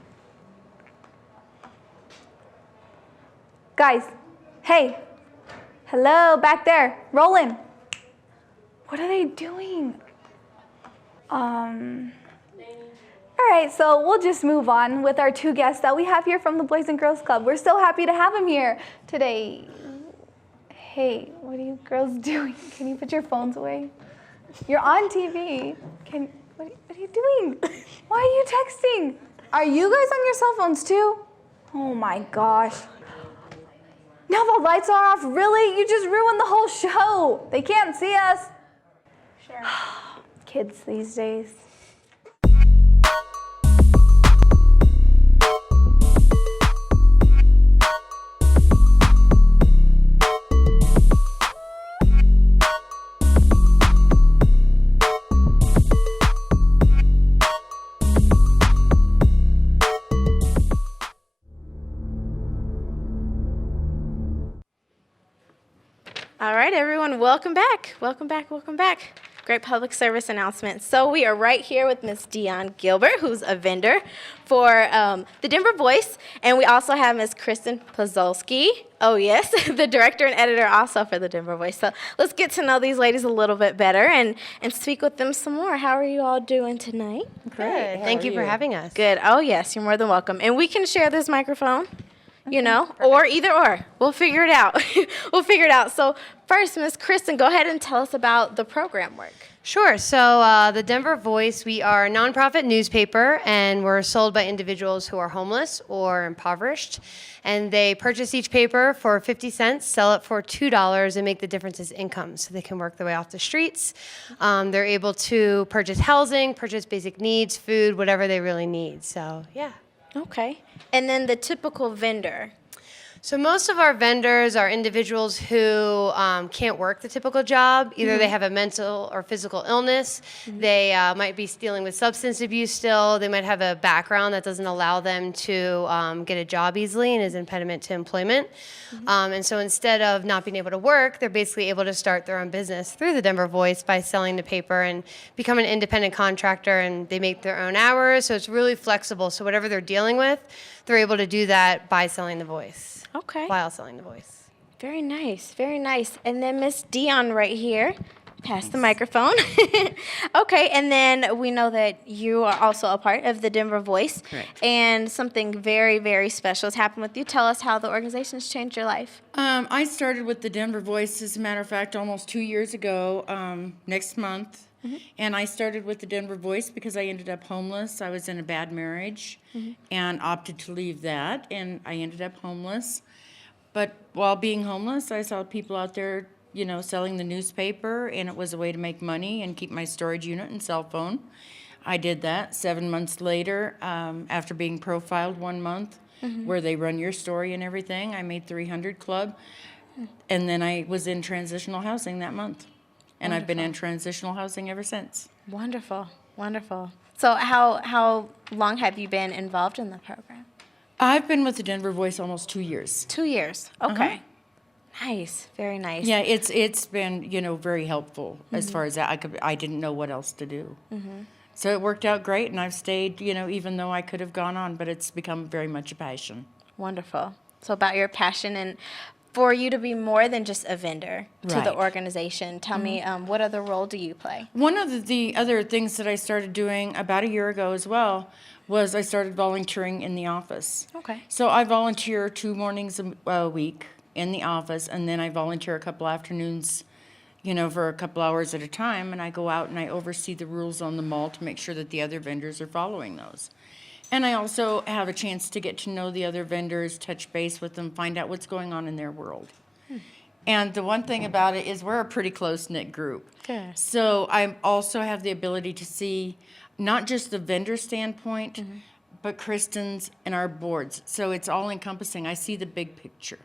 Guys, hey, hello back there, roll in. What are they doing? All right, so we'll just move on with our two guests that we have here from the Boys and Girls Club. We're so happy to have them here today. Hey, what are you girls doing? Can you put your phones away? You're on TV. What are you doing? Why are you texting? Are you guys on your cell phones too? Oh my gosh. Now the lights are off. Really? You just ruined the whole show. They can't see us. Sure. Kids these days. All right, everyone, welcome back. Welcome back, welcome back. Great public service announcement. So we are right here with Ms. Dion Gilbert, who's a vendor for the Denver Voice, and we also have Ms. Kristen Pozolski. Oh, yes, the director and editor also for the Denver Voice. So let's get to know these ladies a little bit better and speak with them some more. How are you all doing tonight? Great. Thank you for having us. Good. Oh, yes, you're more than welcome. And we can share this microphone. You know, perfect. Or either or. We'll figure it out. We'll figure it out. So first, Ms. Kristen, go ahead and tell us about the program work. Sure. So the Denver Voice, we are a nonprofit newspaper, and we're sold by individuals who are homeless or impoverished. And they purchase each paper for 50 cents, sell it for $2, and make the difference as income so they can work their way off the streets. They're able to purchase housing, purchase basic needs, food, whatever they really need. So, yeah. Okay. And then the typical vendor. So most of our vendors are individuals who can't work the typical job. Either they have a mental or physical illness. They might be dealing with substance abuse still. They might have a background that doesn't allow them to get a job easily and is an impediment to employment. And so instead of not being able to work, they're basically able to start their own business through the Denver Voice by selling the paper and become an independent contractor, and they make their own hours. So it's really flexible. So whatever they're dealing with, they're able to do that by selling the Voice. Okay. While selling the Voice. Very nice, very nice. And then Miss Dion right here. Pass the microphone. Okay, and then we know that you are also a part of the Denver Voice. Correct. And something very, very special has happened with you. Tell us how the organization has changed your life. I started with the Denver Voice, as a matter of fact, almost 2 years ago, next month. And I started with the Denver Voice because I ended up homeless. I was in a bad marriage and opted to leave that, and I ended up homeless. But while being homeless, I saw people out there, you know, selling the newspaper, and it was a way to make money and keep my storage unit and cell phone. I did that. 7 months later, after being profiled 1 month, where they run your story and everything, I made 300 Club, and then I was in transitional housing that month. And I've been in transitional housing ever since. Wonderful, wonderful. So how long have you been involved in the program? I've been with the Denver Voice almost 2 years. 2 years, okay. Nice, very nice. Yeah, it's been, you know, very helpful as far as that. I didn't know what else to do. So it worked out great, and I've stayed, even though I could have gone on, but it's become very much a passion. Wonderful. So about your passion and for you to be more than just a vendor to the Right. organization, tell me what other role do you play? One of the other things that I started doing about a year ago as well was I started volunteering in the office. Okay. So I volunteer 2 mornings a week in the office, and then I volunteer a couple afternoons, for a couple hours at a time, and I go out and I oversee the rules on the mall to make sure that the other vendors are following those. And I also have a chance to get to know the other vendors, touch base with them, find out what's going on in their world. And the one thing about it is we're a pretty close-knit group. Good. So I also have the ability to see not just the vendor standpoint, but Kristen's and our boards. So it's all encompassing. I see the big picture.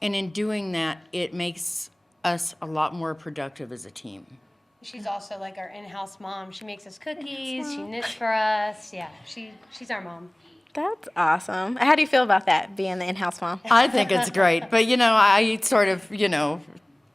And in doing that, it makes us a lot more productive as a team. She's also like our in-house mom. She makes us cookies. She knits for us. Yeah, she's our mom. That's awesome. How do you feel about that, being the in-house mom? I think it's great. But, I sort of,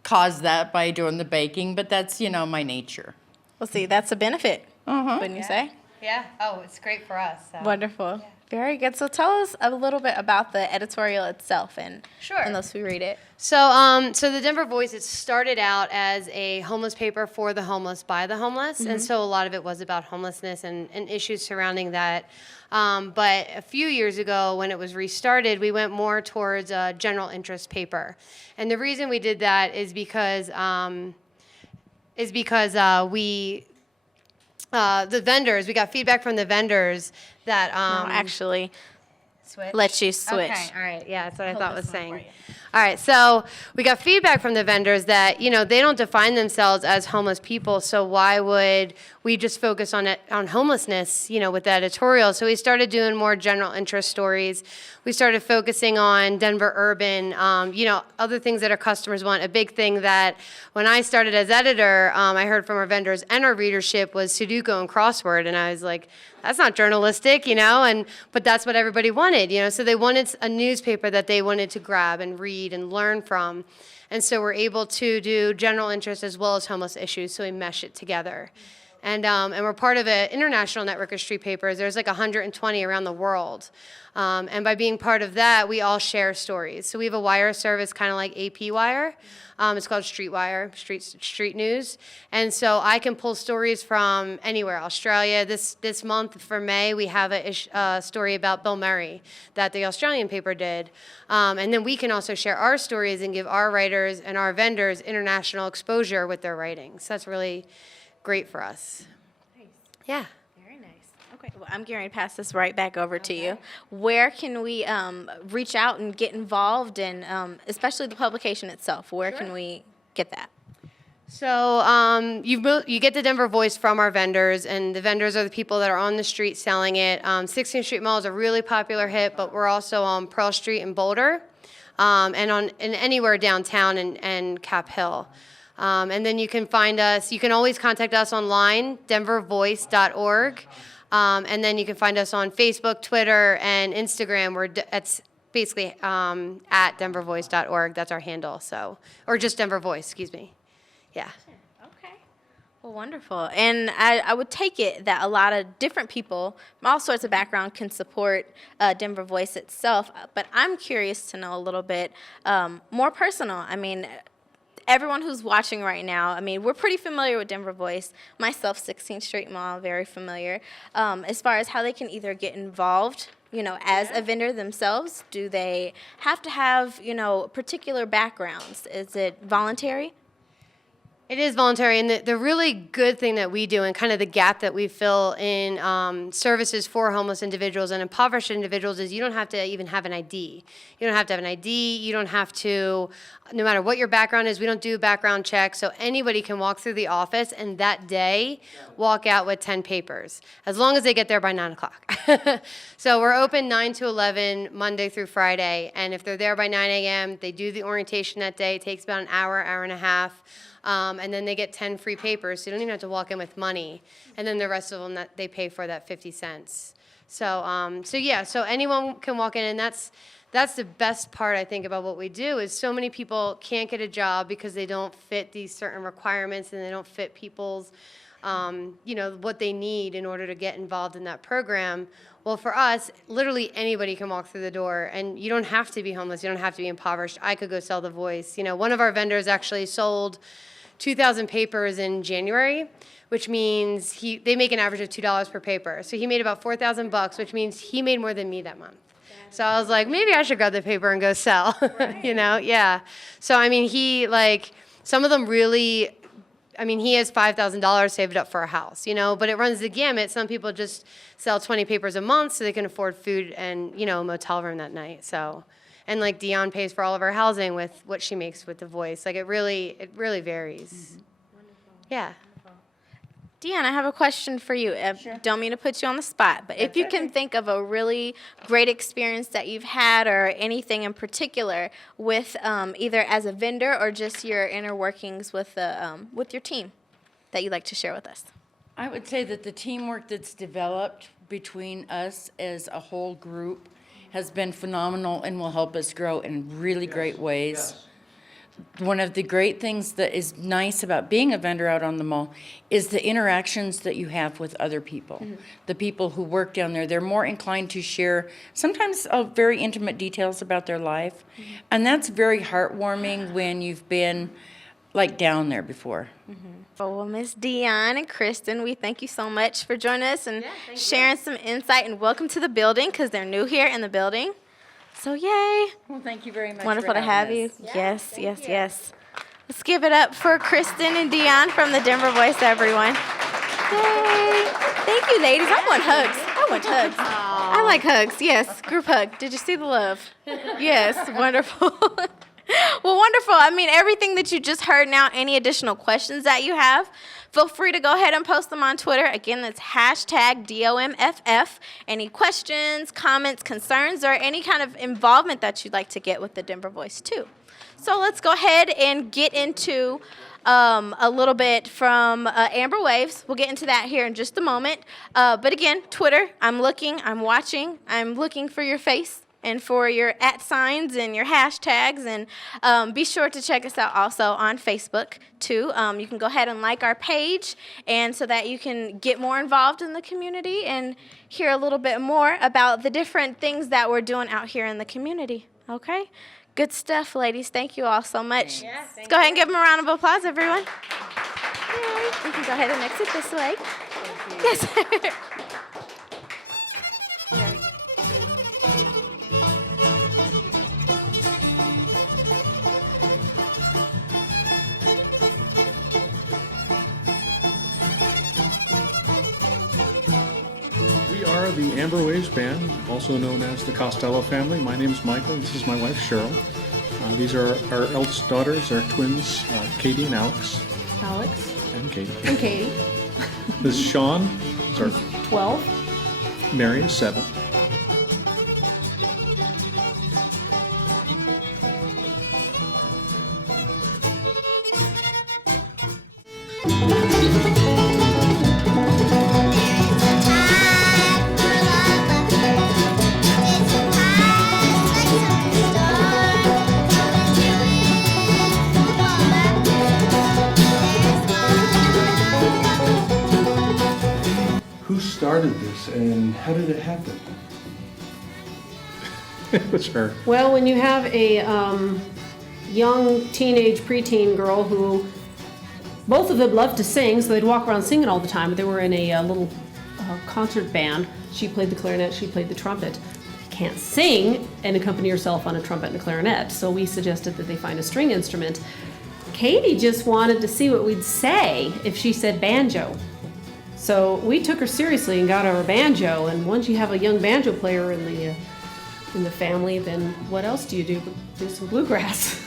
caused that by doing the baking. But that's, my nature. Well, see, that's a benefit, wouldn't you say? Yeah. Oh, it's great for us. So. Wonderful. Yeah. Very good. So tell us a little bit about the editorial itself and those who read it. So, so the Denver Voice, it started out as a homeless paper for the homeless by the homeless, and so a lot of it was about homelessness and issues surrounding that. But a few years ago, when it was restarted, we went more towards a general interest paper, and the reason we did that is because the vendors, we got feedback from the vendors that actually switch? Let you switch. Okay, all right, yeah, that's what I thought was saying. All right, so we got feedback from the vendors that, they don't define themselves as homeless people, so why would we just focus on homelessness, with the editorial? So we started doing more general interest stories. We started focusing on Denver urban, other things that our customers want. A big thing that when I started as editor, I heard from our vendors and our readership was Sudoku and crossword, and I was like, that's not journalistic, but that's what everybody wanted, so they wanted a newspaper that they wanted to grab and read and learn from. And so we're able to do general interest as well as homeless issues, so we mesh it together. And we're part of an international network of street papers. There's like 120 around the world. And by being part of that, we all share stories. So we have a wire service kind of like AP Wire. It's called Streetwire, Street News. And so I can pull stories from anywhere. Australia, this month for May, we have a story about Bill Murray that the Australian paper did. And then we can also share our stories and give our writers and our vendors international exposure with their writings. So that's really great for us. Nice. Yeah. Very nice. Okay. Well, I'm going to pass this right back over to you. Where can we reach out and get involved in, especially the publication itself? Where can we get that? So you get the Denver Voice from our vendors, and the vendors are the people that are on the street selling it. 16th Street Mall is a really popular hit, but we're also on Pearl Street in Boulder, and anywhere downtown and Cap Hill. And then you can find us, you can always contact us online, denvervoice.org. And then you can find us on Facebook, Twitter, and Instagram. It's basically at denvervoice.org. That's our handle. So, or just Denver Voice, excuse me. Yeah. Okay. Well, wonderful. And I would take it that a lot of different people from all sorts of background can support Denver Voice itself. But I'm curious to know a little bit more personal. I mean, everyone who's watching right now, we're pretty familiar with Denver Voice. Myself, 16th Street Mall, very familiar. As far as how they can either get involved, as a vendor themselves, do they have to have, particular backgrounds? Is it voluntary? It is voluntary, and the really good thing that we do and kind of the gap that we fill in services for homeless individuals and impoverished individuals is you don't have to even have an ID. You don't have to have an ID. You don't have to, no matter what your background is, we don't do background checks, so anybody can walk through the office and that day walk out with 10 papers, as long as they get there by 9 o'clock. So we're open 9 to 11, Monday through Friday, and if they're there by 9 a.m., they do the orientation that day. It takes about an hour and a half. And then they get 10 free papers, so you don't even have to walk in with money. And then the rest of them, that they pay for that 50 cents. So anyone can walk in, and that's the best part, I think, about what we do, is so many people can't get a job because they don't fit these certain requirements and they don't fit people's what they need in order to get involved in that program. Well, for us, literally anybody can walk through the door, and you don't have to be homeless. You don't have to be impoverished. I could go sell The Voice. One of our vendors actually sold 2,000 papers in January, which means they make an average of $2 per paper. So he made about $4,000, which means he made more than me that month. So I was like, maybe I should grab the paper and go sell, Yeah. So, some of them really, he has $5,000 saved up for a house, but it runs the gamut. Some people just sell 20 papers a month so they can afford food and, a motel room that night. So, and Dion pays for all of our housing with what she makes with The Voice. It really varies. Mm-hmm. Yeah. Dion, I have a question for you. Don't mean to put you on the spot, but if you can think of a really great experience that you've had or anything in particular with either as a vendor or just your inner workings with your team that you'd like to share with us. I would say that the teamwork that's developed between us as a whole group has been phenomenal and will help us grow in really great ways. One of the great things that is nice about being a vendor out on the mall is the interactions that you have with other people. Mm-hmm. The people who work down there, they're more inclined to share sometimes very intimate details about their life. Mm-hmm. And that's very heartwarming when you've been down there before. Mm-hmm. Well, Miss Dion and Kristen, we thank you so much for joining us and sharing some insight, and welcome to the building because they're new here in the building. So yay. Well, thank you very much. Wonderful for to have having you. us. Yes. Let's give it up for Kristen and Dion from the Denver Voice, everyone. Yay. Thank you, ladies. I want hugs. I like hugs. Yes, group hug. Did you see the love? Yes, wonderful. Well, wonderful. Everything that you just heard now, any additional questions that you have, feel free to go ahead and post them on Twitter. Again, that's #DOMFF. Any questions, comments, concerns, or any kind of involvement that you'd like to get with the Denver Voice, too. So let's go ahead and get into a little bit from Amber Waves. We'll get into that here in just a moment. But again, Twitter, I'm looking for your face and for your @signs and your hashtags. And be sure to check us out also on Facebook, too. You can go ahead and like our page, and so that you can get more involved in the community and hear a little bit more about the different things that we're doing out here in the community. Okay? Good stuff, ladies. Thank you all so much. Let's go ahead and give them a round of applause, everyone. Yay. You can go ahead and exit this way. Yes. We are the Amber Waves Band, also known as the Costello family. My name is Michael. This is my wife, Cheryl. These are our eldest daughters, our twins, Katie and Alex. Alex. And Katie. And Katie. This is Sean. He's our 12. Mary is 7. Who started this and how did it happen? It was her. Well, when you have a young teenage preteen girl who both of them loved to sing, so they'd walk around singing all the time. They were in a little concert band. She played the clarinet, she played the trumpet. Can't sing and accompany herself on a trumpet and a clarinet, so we suggested that they find a string instrument. Katie just wanted to see what we'd say if she said banjo. So we took her seriously and got her a banjo, and once you have a young banjo player in the family, then what else do you do but do some bluegrass?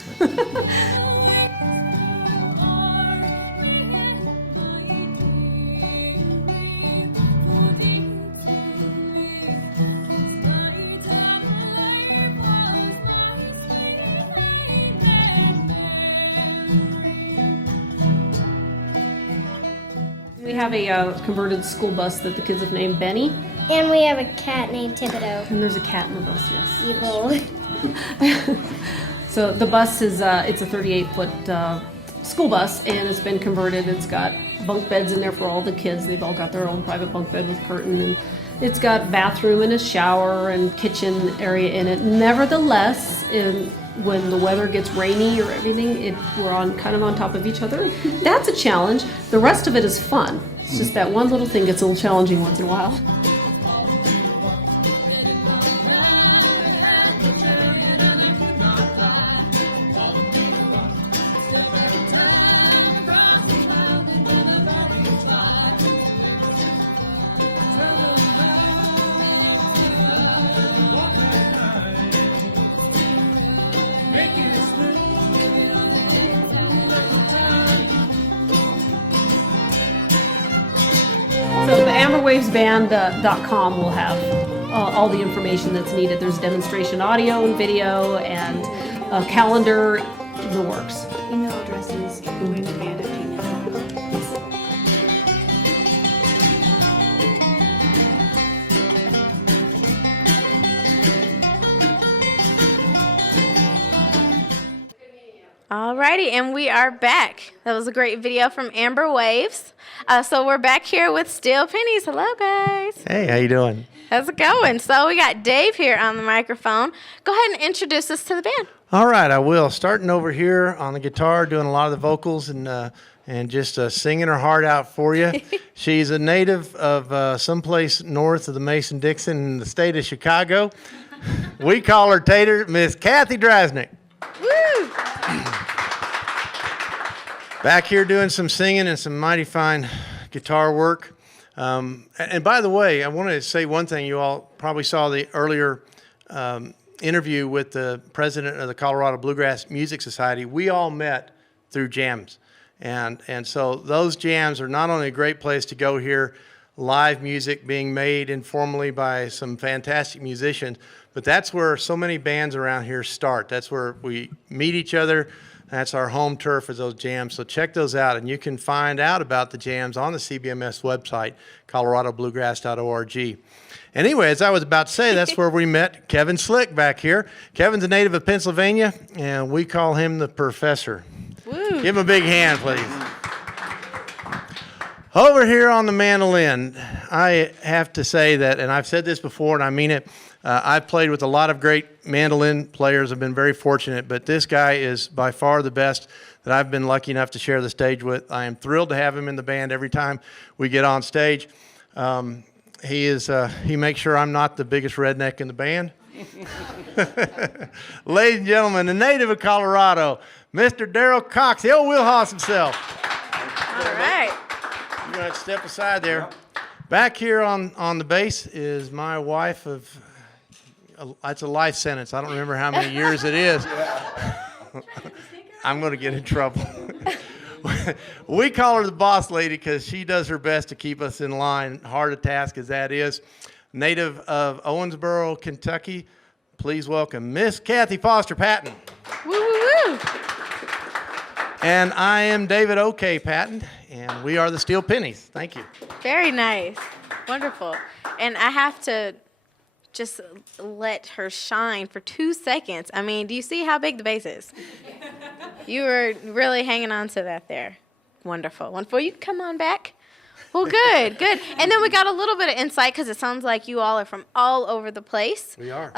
We have a converted school bus that the kids have named Benny. And we have a cat named Thibodeau. And there's a cat in the bus, yes. Evil. So the bus is, it's a 38-foot school bus, and it's been converted. It's got bunk beds in there for all the kids. They've all got their own private bunk bed with curtain, and it's got bathroom and a shower and kitchen area in it. Nevertheless, when the weather gets rainy or everything, we're kind of on top of each other. That's a challenge. The rest of it is fun. It's just that one little thing gets a little challenging once in a while. So the AmberWavesBand.com will have all the information that's needed. There's demonstration audio and video and a calendar, the works. Email address is amberwavesband@gmail.com. Alrighty, and we are back. That was a great video from Amber Waves. So we're back here with Steel Pennies. Hello, guys. Hey, how you doing? How's it going? So we got Dave here on the microphone. Go ahead and introduce us to the band. All right, I will. Starting over here on the guitar, doing a lot of the vocals and just singing her heart out for you. She's a native of someplace north of the Mason-Dixon in the state of Chicago. We call her Tater, Miss Kathy Drasnick. Woo! Back here doing some singing and some mighty fine guitar work. And by the way, I want to say one thing. You all probably saw the earlier interview with the president of the Colorado Bluegrass Music Society. We all met through jams. And so those jams are not only a great place to go hear live music being made informally by some fantastic musicians, but that's where so many bands around here start. That's where we meet each other. That's our home turf, is those jams. So check those out, and you can find out about the jams on the CBMS website, coloradobluegrass.org. Anyway, as I was about to say, that's where we met Kevin Slick back here. Kevin's a native of Pennsylvania, and we call him the Professor. Woo. Give him a big hand, please. Over here on the mandolin, I have to say that, and I've said this before, and I mean it, I've played with a lot of great mandolin players. I've been very fortunate, but this guy is by far the best that I've been lucky enough to share the stage with. I am thrilled to have him in the band every time we get on stage. He makes sure I'm not the biggest redneck in the band. Ladies and gentlemen, the native of Colorado, Mr. Daryl Cox, the old wheelhouse himself. All right. You're going to have to step aside there. Back here on the bass is my wife of, it's a life sentence. I don't remember how many years it is. I'm going to get in trouble. We call her the boss lady because she does her best to keep us in line, hard a task as that is. Native of Owensboro, Kentucky, please welcome Miss Kathy Foster Patton. Woo, woo, woo. And I am David O.K. Patton, and we are the Steel Pennies. Thank you. Very nice. Wonderful. And I have to just let her shine for 2 seconds. I mean, do you see how big the bass is? You were really hanging on to that there. Wonderful. Wonderful. You can come on back. Well, good, good. And then we got a little bit of insight because it sounds like you all are from all over the place. We are.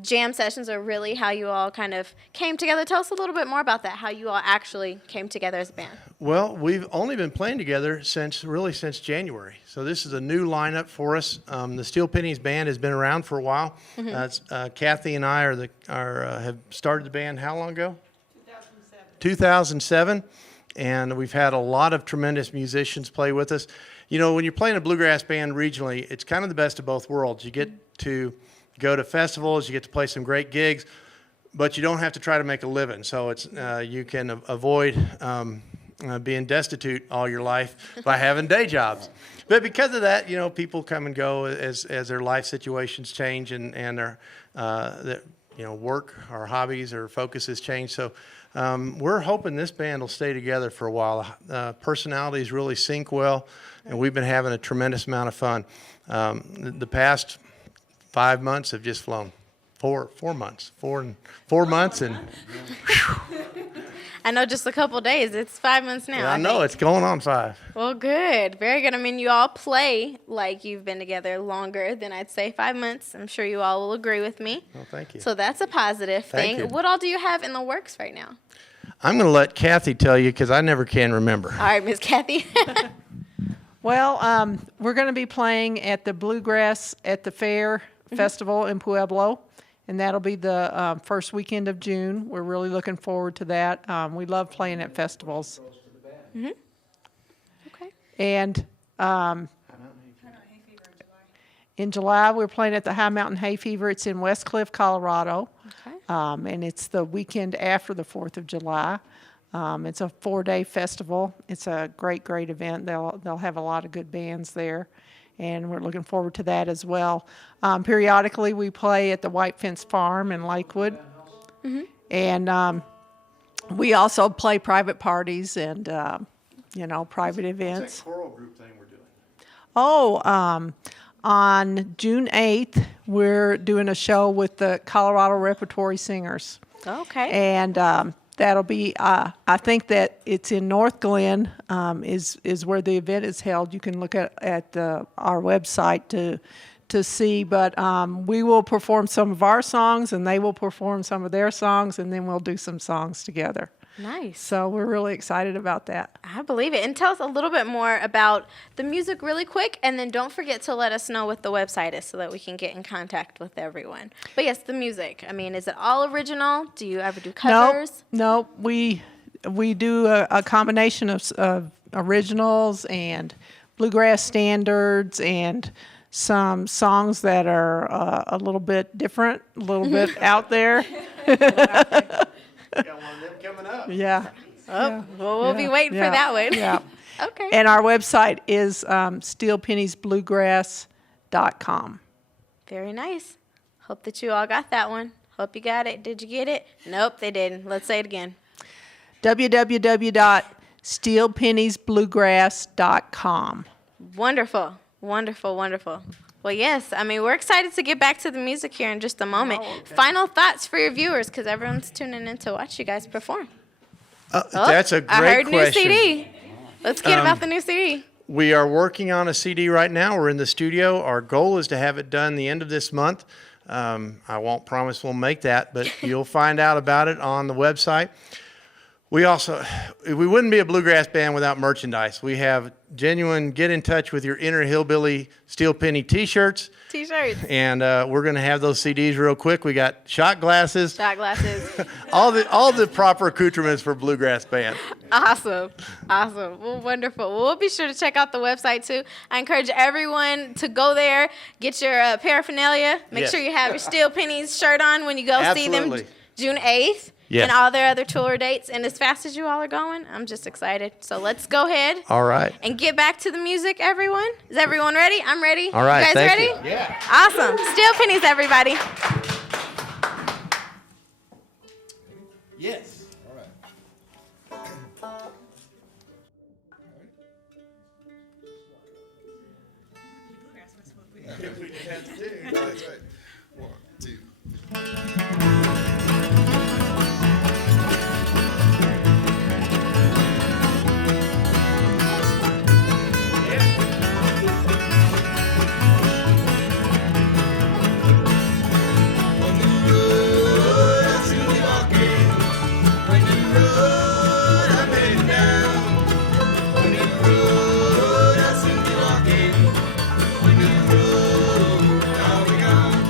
Jam sessions are really how you all kind of came together. Tell us a little bit more about that, how you all actually came together as a band. Well, we've only been playing together since January. So this is a new lineup for us. The Steel Pennies band has been around for a while. Kathy and I have started the band how long ago? 2007. And we've had a lot of tremendous musicians play with us. You know, when you're playing a bluegrass band regionally, it's kind of the best of both worlds. You get to go to festivals, you get to play some great gigs, but you don't have to try to make a living. So it's you can avoid being destitute all your life by having day jobs. But because of that, you know, people come and go as their life situations change and their work or hobbies or focuses change. So we're hoping this band will stay together for a while. Personalities really sync well, and we've been having a tremendous amount of fun. The past 5 months have just flown. 4 months, 4 months, and I know just a couple days. It's 5 months now. Yeah, I know, think. it's going on 5. Well, good. Very good. I mean, you all play like you've been together longer than I'd say 5 months. I'm sure you all will agree with me. Well, thank you. So that's a positive Thank thing. you. What all do you have in the works right now? I'm going to let Kathy tell you because I never can remember. All right, Miss Kathy. Well, we're going to be playing at the Bluegrass at the Fair Festival in Pueblo, and that'll be the first weekend of June. We're really looking forward to that. We love playing at festivals. Mm-hmm. Okay. And in July, we're playing at the High Mountain Hay Fever. It's in West Cliff, Colorado. Okay. And it's the weekend after the 4th of July. It's a 4-day festival. It's a great, great event. They'll have a lot of good bands there, and we're looking forward to that as well. Periodically, we play at the White Fence Farm in Lakewood, and we also play private parties and private events. What's that choral group thing we're doing? Oh, on June 8th, we're doing a show with the Colorado Repertory Singers. Okay. And that'll be, I think that it's in North Glen, is where the event is held. You can look at our website to see, but we will perform some of our songs, and they will perform some of their songs, and then we'll do some songs together. Nice. So we're really excited about that. I believe it. And tell us a little bit more about the music really quick, and then don't forget to let us know what the website is so that we can get in contact with everyone. But yes, the music. I mean, is it all original? Do you ever do covers? No, we do a combination of originals and bluegrass standards and some songs that are a little bit different, a little bit out there. Got one of them coming up. Yeah. Oh, well, we'll be waiting for that one. Yeah. Okay. And our website is steelpenniesbluegrass.com. Very nice. Hope that you all got that one. Hope you got it. Did you get it? Nope, they didn't. Let's say it again. www.steelpenniesbluegrass.com. Wonderful. Wonderful, wonderful. Well, yes. I mean, we're excited to get back to the music here in just a moment. Final thoughts for your viewers, because everyone's tuning in to watch you guys perform. That's a great I heard question. new CD. Let's get about the new CD. We are working on a CD right now. We're in the studio. Our goal is to have it done the end of this month. I won't promise we'll make that, but you'll find out about it on the website. We wouldn't be a bluegrass band without merchandise. We have genuine get in touch with your inner hillbilly Steel Penny t-shirts. T-shirts. And we're going to have those CDs real quick. We got shot glasses. Shot glasses. all the proper accoutrements for bluegrass band. Awesome. Awesome. Well, wonderful. Well, we'll be sure to check out the website, too. I encourage everyone to go there, get your paraphernalia. Make Yes. sure you have your Steel Pennies shirt on when you go see Absolutely. them June 8th. Yes. And all their other tour dates. And as fast as you all are going, I'm just excited. So let's go ahead All right. and get back to the music, everyone. Is everyone ready? I'm ready. All right, You guys thank ready? you. Yeah. Awesome. Steel Pennies, everybody. Yes. We just have to do. That's right. 1, 2. When you roll, down we go.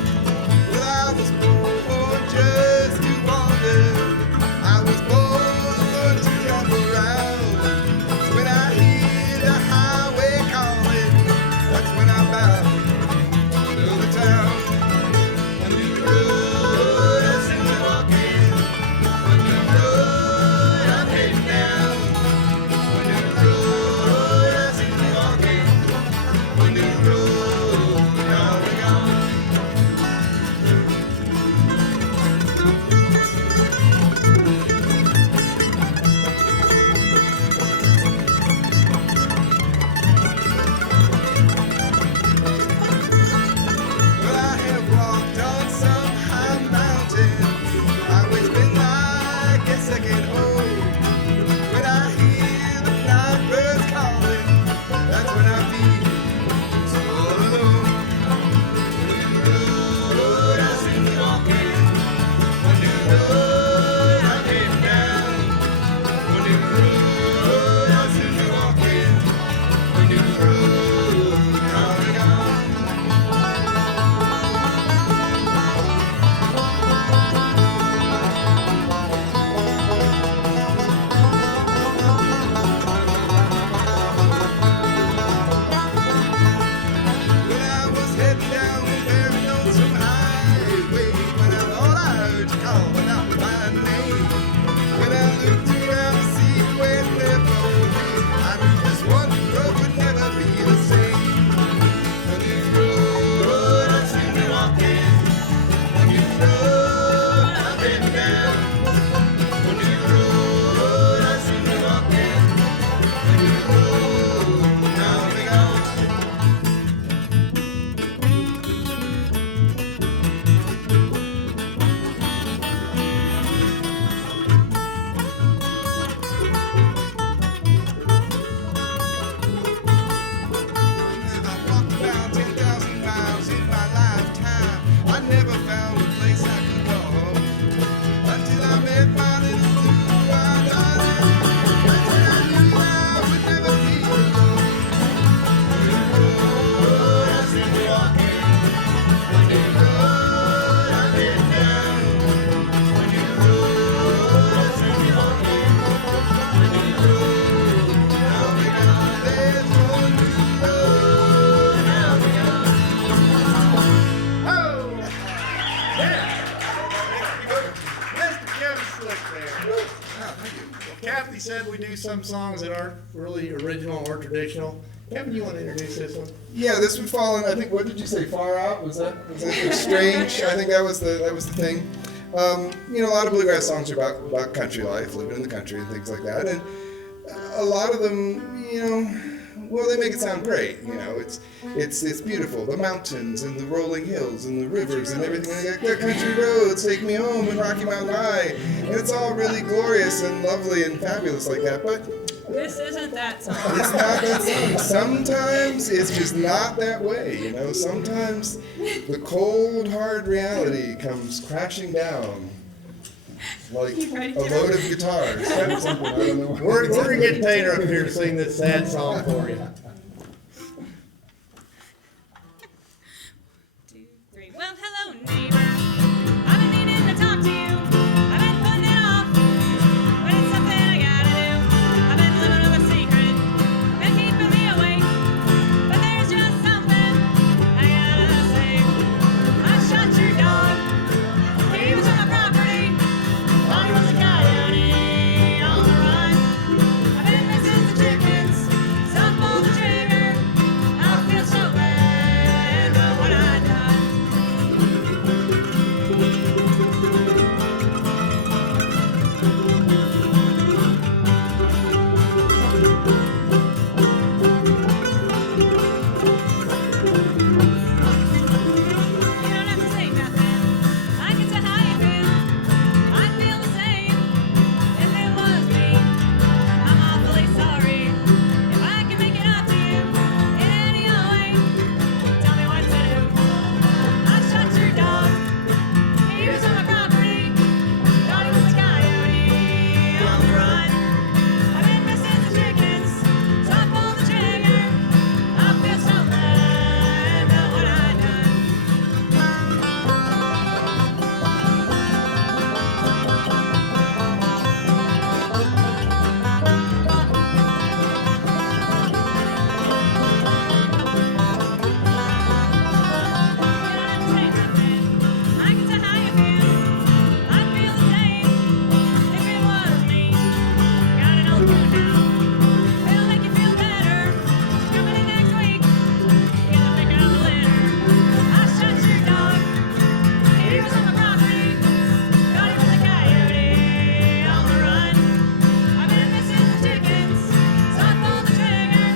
Mr. Kevin Slick there. Kathy said we do some songs that aren't really original or traditional. Kevin, you want to introduce this one? Yeah, this would fall in. I think. What did you say? Far Out? Was that Strange? I think that was the thing. You know, a lot of bluegrass songs are about country life, living in the country, and things like that. And a lot of them, you know, well, they make it sound great. You know, it's beautiful. The mountains and the rolling hills and the rivers and everything like that. Country roads take me home and Rocky Mountain High, and it's all really glorious and lovely and fabulous like that. But This isn't that song. it's not that song. Sometimes it's just not that way, you know. Sometimes the cold, hard reality comes crashing down like a load of guitars. Or something. I don't know. We're going to get Tater up here to sing this sad song for you. 2, 3. Well, hello, neighbor. I've been meaning to talk to you. I've been putting it off, but it's something I gotta do. I've been living with a secret, been keeping me awake. But there's just something I gotta say. I shot your dog. He was on my property. Thought he was a coyote on the run. I've been missing the chickens. Some pulled the trigger. I feel so bad about what I done. You don't have to say nothing. I can tell how you feel. I'd feel the same if it was me. I'm awfully sorry if I can make it up to you in any other way. Tell me what to do. I shot your dog. He was on my property. Thought he was a coyote on the run. I've been missing the chickens, so I pulled the trigger. I feel so bad about what I done. I can tell how you feel. I'd feel the same if it was me. Got an old coon now. It'll make you feel better. Coming in next week. Get the pick out the litter. I shot your dog. He was on my property. Thought he was a coyote on the run. I've been missing the chickens, so I pulled the trigger.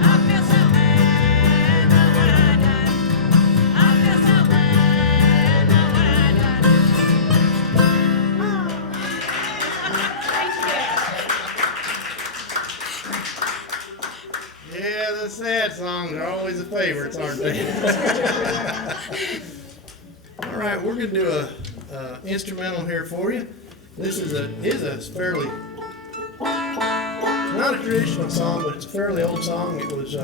I feel so bad about what I done. I feel so bad about what I done. Yeah, the sad songs are always the favorites, aren't they? All right, we're going to do a instrumental here for you. This is a fairly, not a traditional song, but it's a fairly old song. It was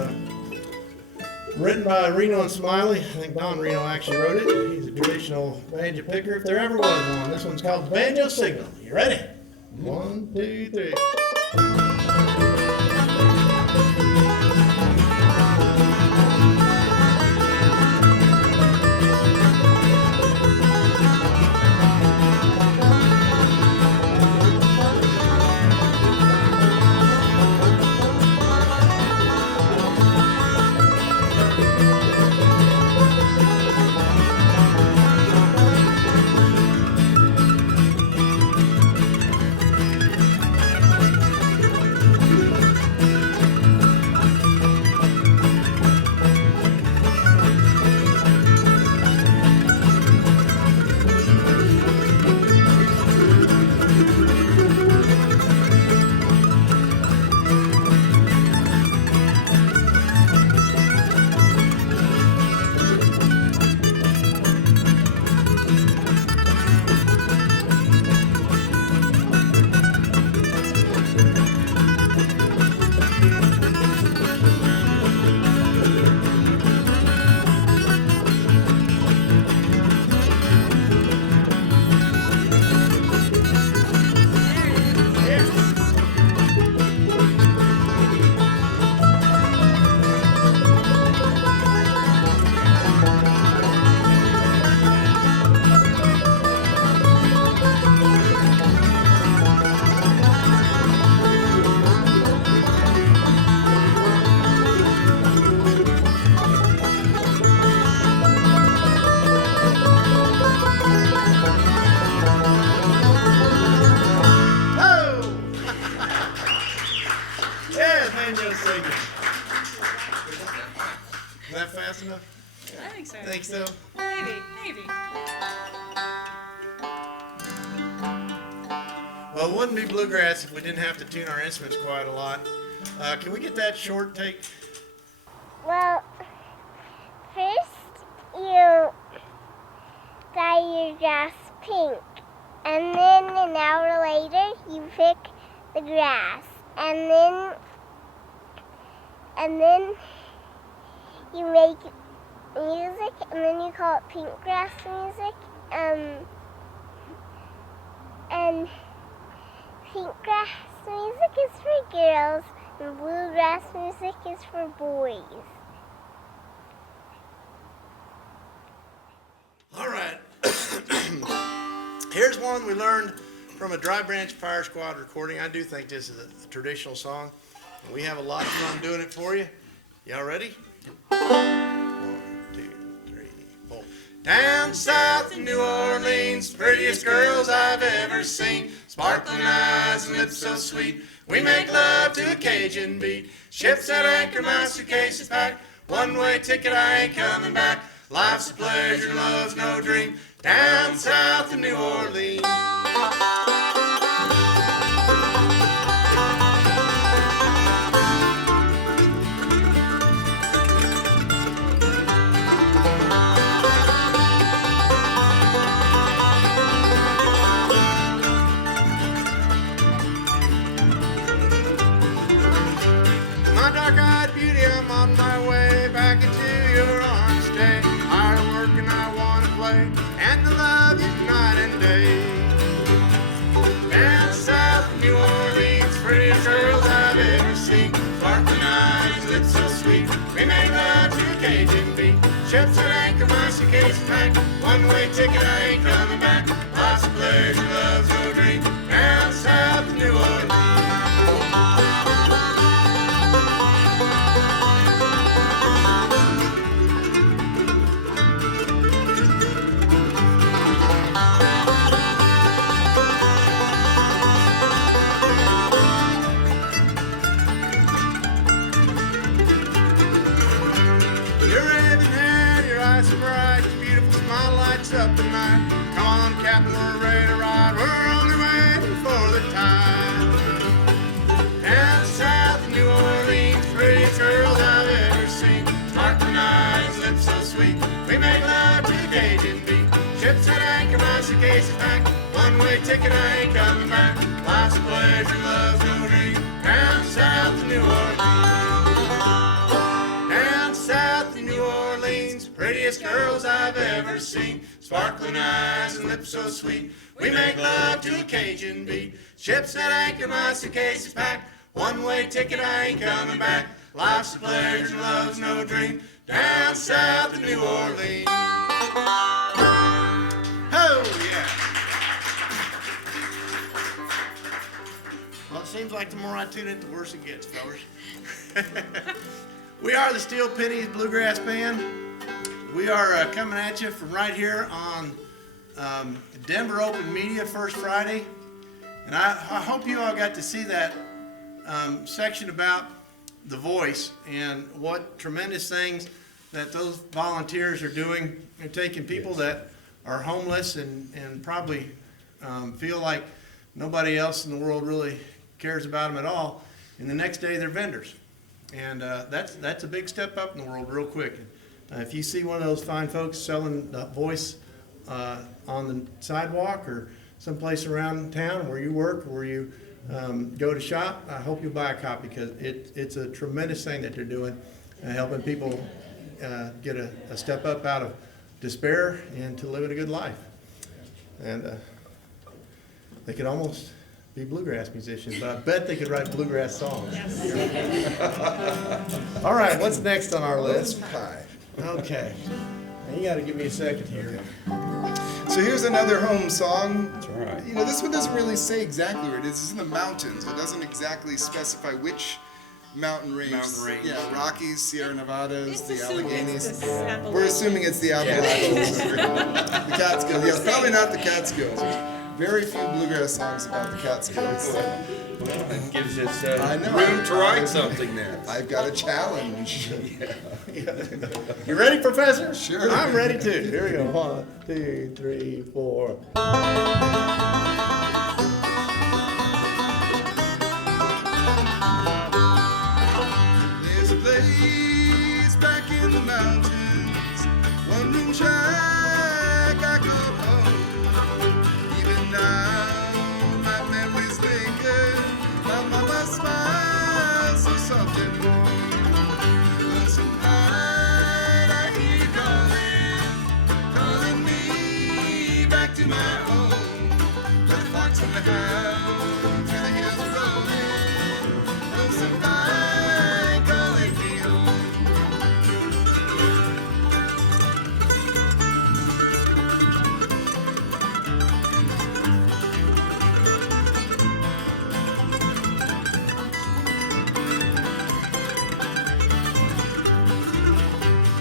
written by Reno and Smiley. I think Don Reno actually wrote it. He's a traditional banjo picker, if there ever was one. This one's called the Banjo Signal. You ready? 1, 2, 3. Well, it wouldn't be bluegrass if we didn't have to tune our instruments quite a lot. Can we get that short take? Well, first you dye your grass pink, and then an hour later you pick the grass, and then you make music, and then you call it pink grass music. And pink grass music is for girls, and bluegrass music is for boys. All right. Here's one we learned from a Dry Branch Fire Squad recording. I do think this is a traditional song. And we have a lot of fun doing it for you. Y'all ready? 1, 2, 3, 4. Down south in New Orleans, prettiest girls I've ever seen. Sparkling eyes and lips so sweet. We make love to a Cajun beat. Ships at anchor, my suitcase is packed. One-way ticket, I ain't coming back. Life's a pleasure, love's no dream. Down south in New Orleans. My dark-eyed beauty, I'm on my way back into your arms today. Hard work and I want to play, and to love you night and day. Down south in New Orleans, prettiest girls I've ever seen. Sparkling eyes, lips so sweet. We make love to a Cajun beat. Ships at anchor, my suitcase is packed. One-way ticket, I ain't coming back. Lots of pleasure, love's no dream. Down south in New Orleans. Your raven hair, your eyes so bright, your beautiful smile lights up the night. Come on, Captain, we're ready to ride. We're only waiting for the time. Down south in New Orleans, prettiest girls I've ever seen. Sparkling eyes, lips so sweet. We make love to the Cajun beat. Ships at anchor, my suitcase is packed. One-way ticket, I ain't coming back. Life's a pleasure, love's no dream. Down south in New Orleans. Down south in New Orleans, prettiest girls I've ever seen. Sparkling eyes and lips so sweet. We make love to a Cajun beat. Ships at anchor, my suitcase is packed. One-way ticket, I ain't coming back. Life's a pleasure, love's no dream. Down south in New Orleans. Oh, yeah. Well, it seems like the more I tune it, the worse it gets, fellas. We are the Steel Pennies Bluegrass Band. We are coming at you from right here on Denver Open Media First Friday. And I hope you all got to see that section about The Voice and what tremendous things that those volunteers are doing. They're taking people that are homeless and probably feel like nobody else in the world really cares about them at all, and the next day they're vendors. And that's a big step up in the world real quick. If you see one of those fine folks selling The Voice on the sidewalk or someplace around town where you work or where you go to shop, I hope you'll buy a copy because it's a tremendous thing that they're doing, helping people get a step up out of despair and to living a good life. And they could almost be bluegrass musicians, but I bet they could write bluegrass songs. All right, what's next on our list? Pie. Okay. Now you got to give me a second here. So here's another home song. That's right. You know, this one doesn't really say exactly where it is. It's in the mountains. It doesn't exactly specify which mountain range. Yeah, Rockies, Sierra Nevadas, the Alleghenies. We're assuming it's the Appalachians. The Catskills. Yeah, probably not the Catskills. Very few bluegrass songs about the Catskills. That gives us I know. room to write something there. I've got a challenge. You ready, Professor? Sure. I'm ready too. Here we go. 1, 2, 3, 4. back to my home. Where the fox and the hound to the hills are rolling. Lonesome pine calling me home.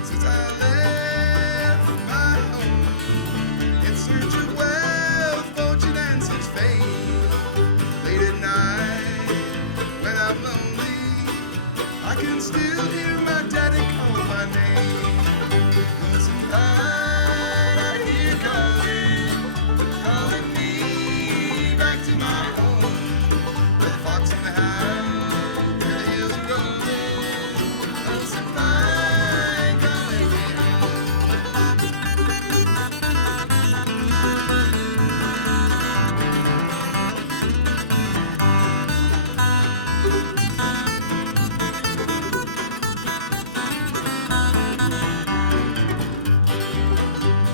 Since I left my home in search of wealth, fortune, and such fame, late at night when I'm lonely, I can still hear my daddy call my name. Lonesome pine, I hear calling me back to my home, where the fox and the hound, where the hills are rolling. Lonesome pine calling me home.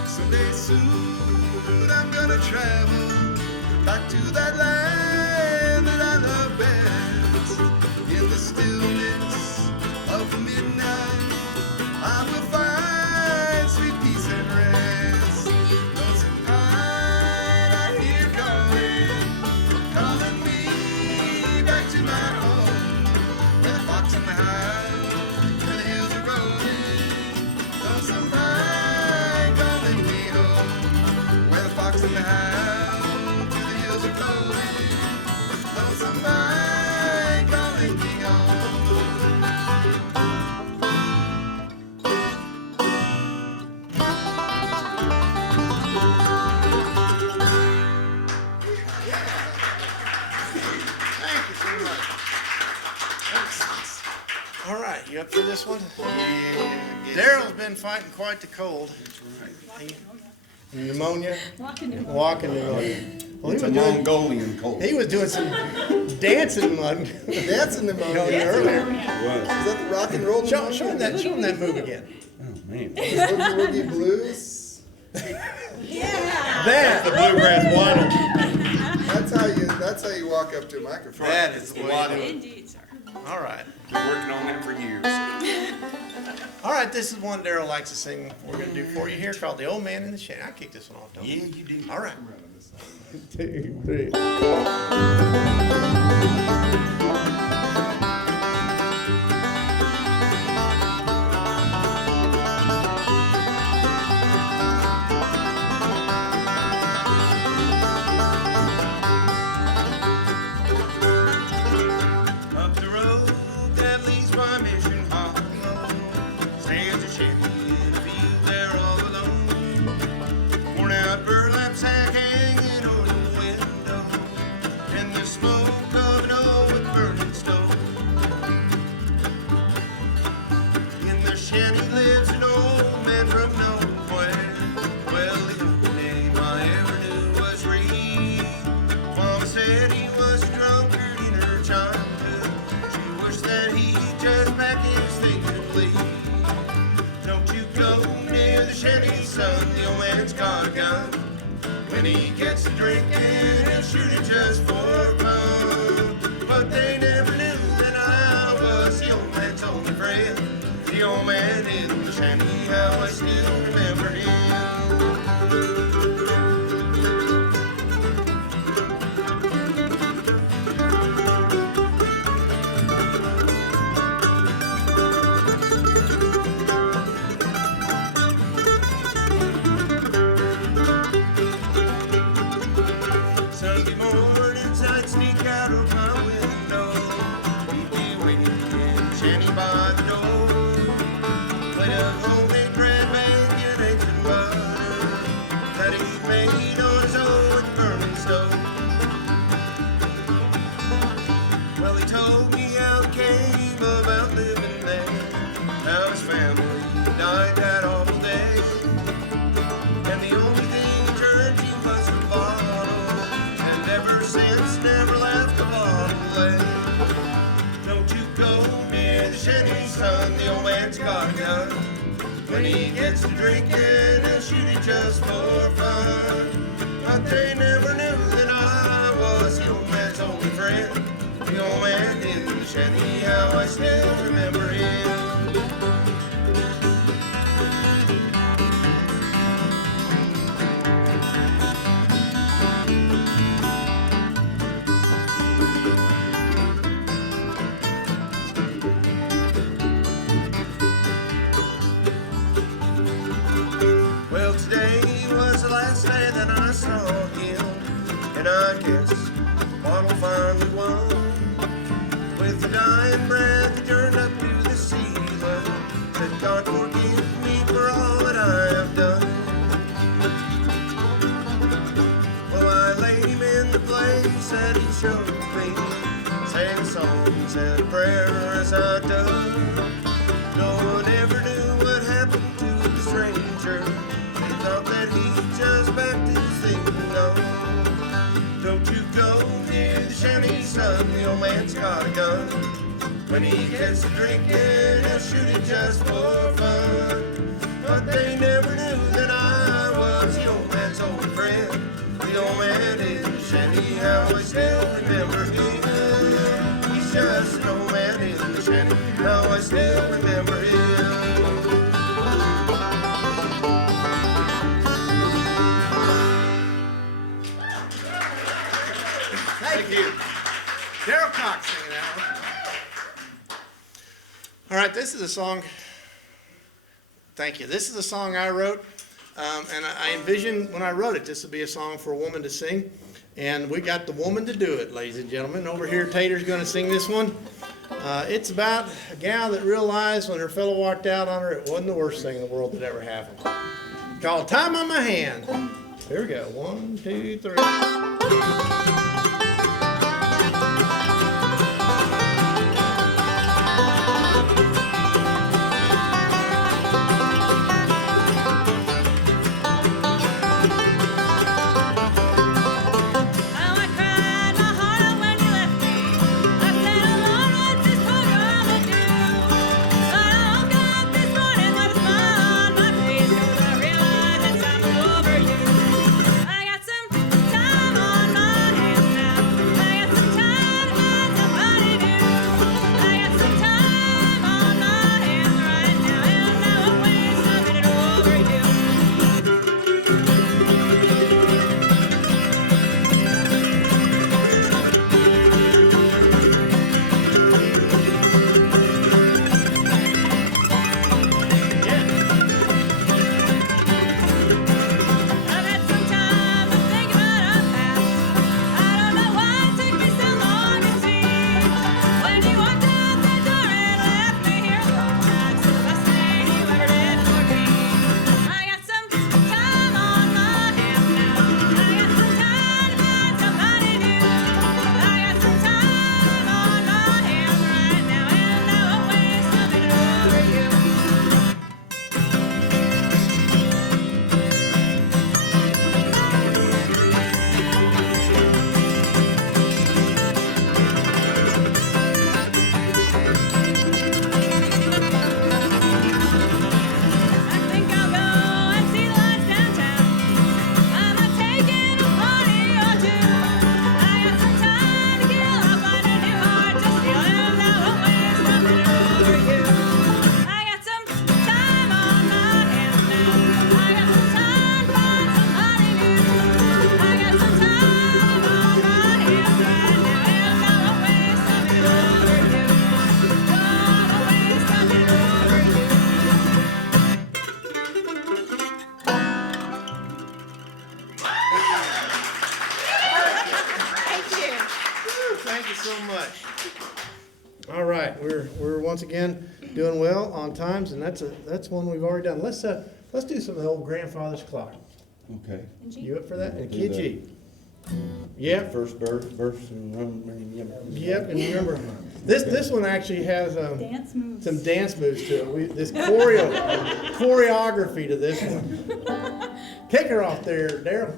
Someday soon I'm gonna travel back to that land that I love best. In the stillness of the midnight, I will find sweet peace and rest. Lonesome pine, I hear calling me back to my home, where the fox and the hound, where the hills are rolling. Lonesome pine calling me home, where the fox and the hound, where the hills are rolling. Lonesome pine calling me home. Thank you so much. All right, you up for this one? Yeah. Daryl's been fighting quite the cold. Pneumonia? Walking pneumonia. Well, It's he a was doing- Mongolian cold. He was doing some dancing Dancing pneumonia. earlier. Was. Is that the rock and roll? Show him that move again. Oh, man. Boogie Woogie Blues. That. The bluegrass waddle. That's how you walk up to a microphone. That is the the way waddle. to do it. All right. Been working on that for years. All right, this is one Daryl likes to sing. We're going to do for you here called The Old Man in the Shanty. I kick this one off, don't I? Yeah, you do. All right. 2, 3. Up the road that leads my mission hall stands a shanty in a field there all alone. Worn out burlap sack hanging over the window, and the smoke of an old burning stove. In the shanty lives an old man from nowhere. Well, the only name I ever knew was Reed. Mama said he was a drunkard in her childhood. She wished that he'd just pack his things and leave. Don't you go near the shanty, son, the old man's got a gun. When he gets to drinking, he'll shoot it just for fun. But they never knew that I was the old man's only friend. The old man in the shanty, how I still remember him. Sunday mornings I'd sneak out of my window. He'd be waiting in the shanty by the door. Plate of homemade bread, bacon, eggs, and butter that he made on his own burning stove. Well, he told me how it came about living there, how his family died that awful day, and the only thing he turned to was a bottle, and ever since never left the bottle lay. Don't you go near the shanty, son, the old man's got a gun. When he gets to drinking, he'll shoot it just for fun. But they never knew that I was the old man's only friend. The old man in the shanty, how I still remember him. Well, today was the last day that I saw him, and I guess one will finally won. With a dying breath, he turned up to the ceiling, said, God forgive me for all that I have done. Well, I laid him in the place that he showed me, sang a song, said a prayer as I done. No one ever knew what happened to the stranger. They thought that he just backed his thing on. Don't you go near the shanty, son, the old man's got a gun. When he gets to drinking, he'll shoot it just for fun. But they never knew that I was the old man's old friend. The old man in the shanty, how I still remember him. He's just an old man in the shanty, how I still remember him. Thank you. Daryl Cox singing that one. All right, this is a song. Thank you. This is a song I wrote, and I envisioned when I wrote it, this would be a song for a woman to sing, and we got the woman to do it, ladies and gentlemen. Over here, Tater's going to sing this one. It's about a gal that realized when her fellow walked out on her, it wasn't the worst thing in the world that ever happened. Called "Time on My Hand." Here we go. 1, 2, 3. All right, we're once again doing well on times, and that's one we've already done. Let's do some of the old grandfather's clock. Okay. You up for that? And Do Kid that. G. Yep. First verse, and Yep, and remember, this one actually has some dance moves to it. This choreography to this one. Kick her off there, Daryl.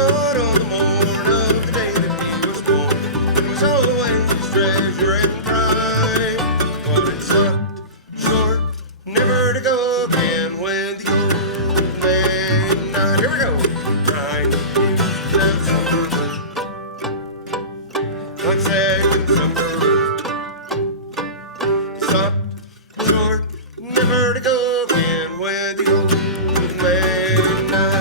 Lord on the morn of the day that he was born. It was always his treasure and pride. But it stopped short, never to go again when the old man died. Here we go. Trying to use that summer, like second summer. Stopped short, never to go again when the old man died.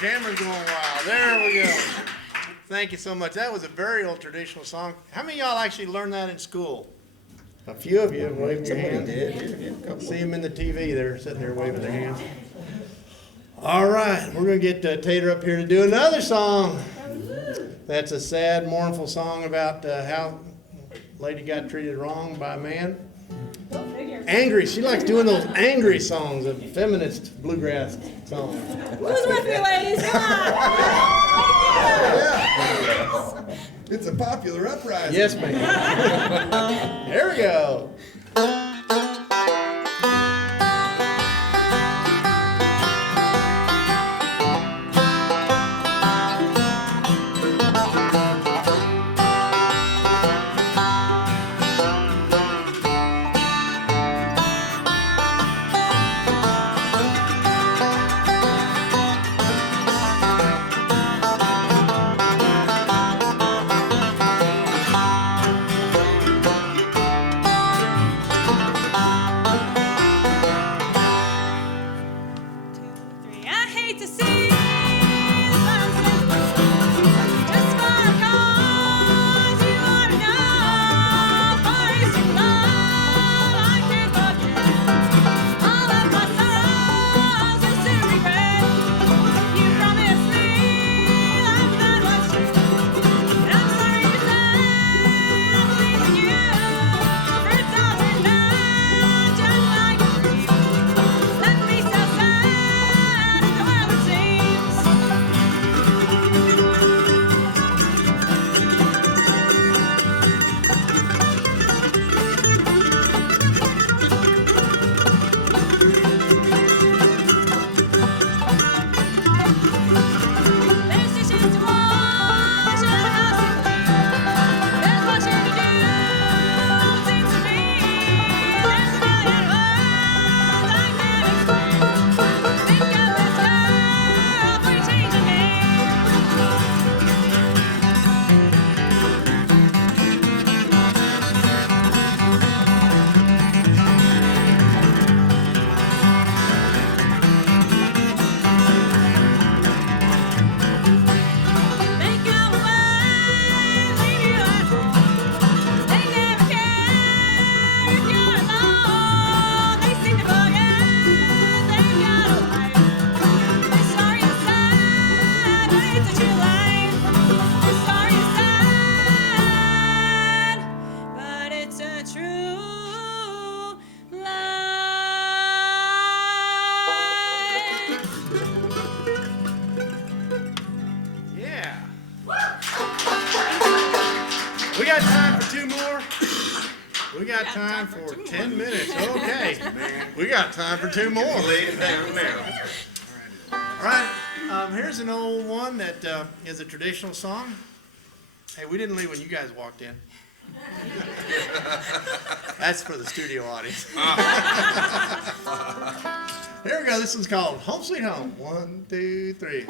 Camera's going wild. There we go. Thank you so much. That was a very old traditional song. How many of y'all actually learned that in school? A few of you waved your hands. See them in the TV. They're sitting there waving their hands. All right, we're going to get Tater up here to do another song. That's a sad, mournful song about how a lady got treated wrong by a man. Angry. She likes doing those angry songs, the feminist bluegrass songs. Who's with me, ladies? Come on! It's a popular uprising. Yes, ma'am. Here we go. two more? We got time for 10 minutes. Okay. We got time for two more. Lay it down now. All right. Here's an old one that is a traditional song. Hey, we didn't leave when you guys walked in. That's for the studio audience. Here we go. This one's called Home Sweet Home. 1, 2, 3.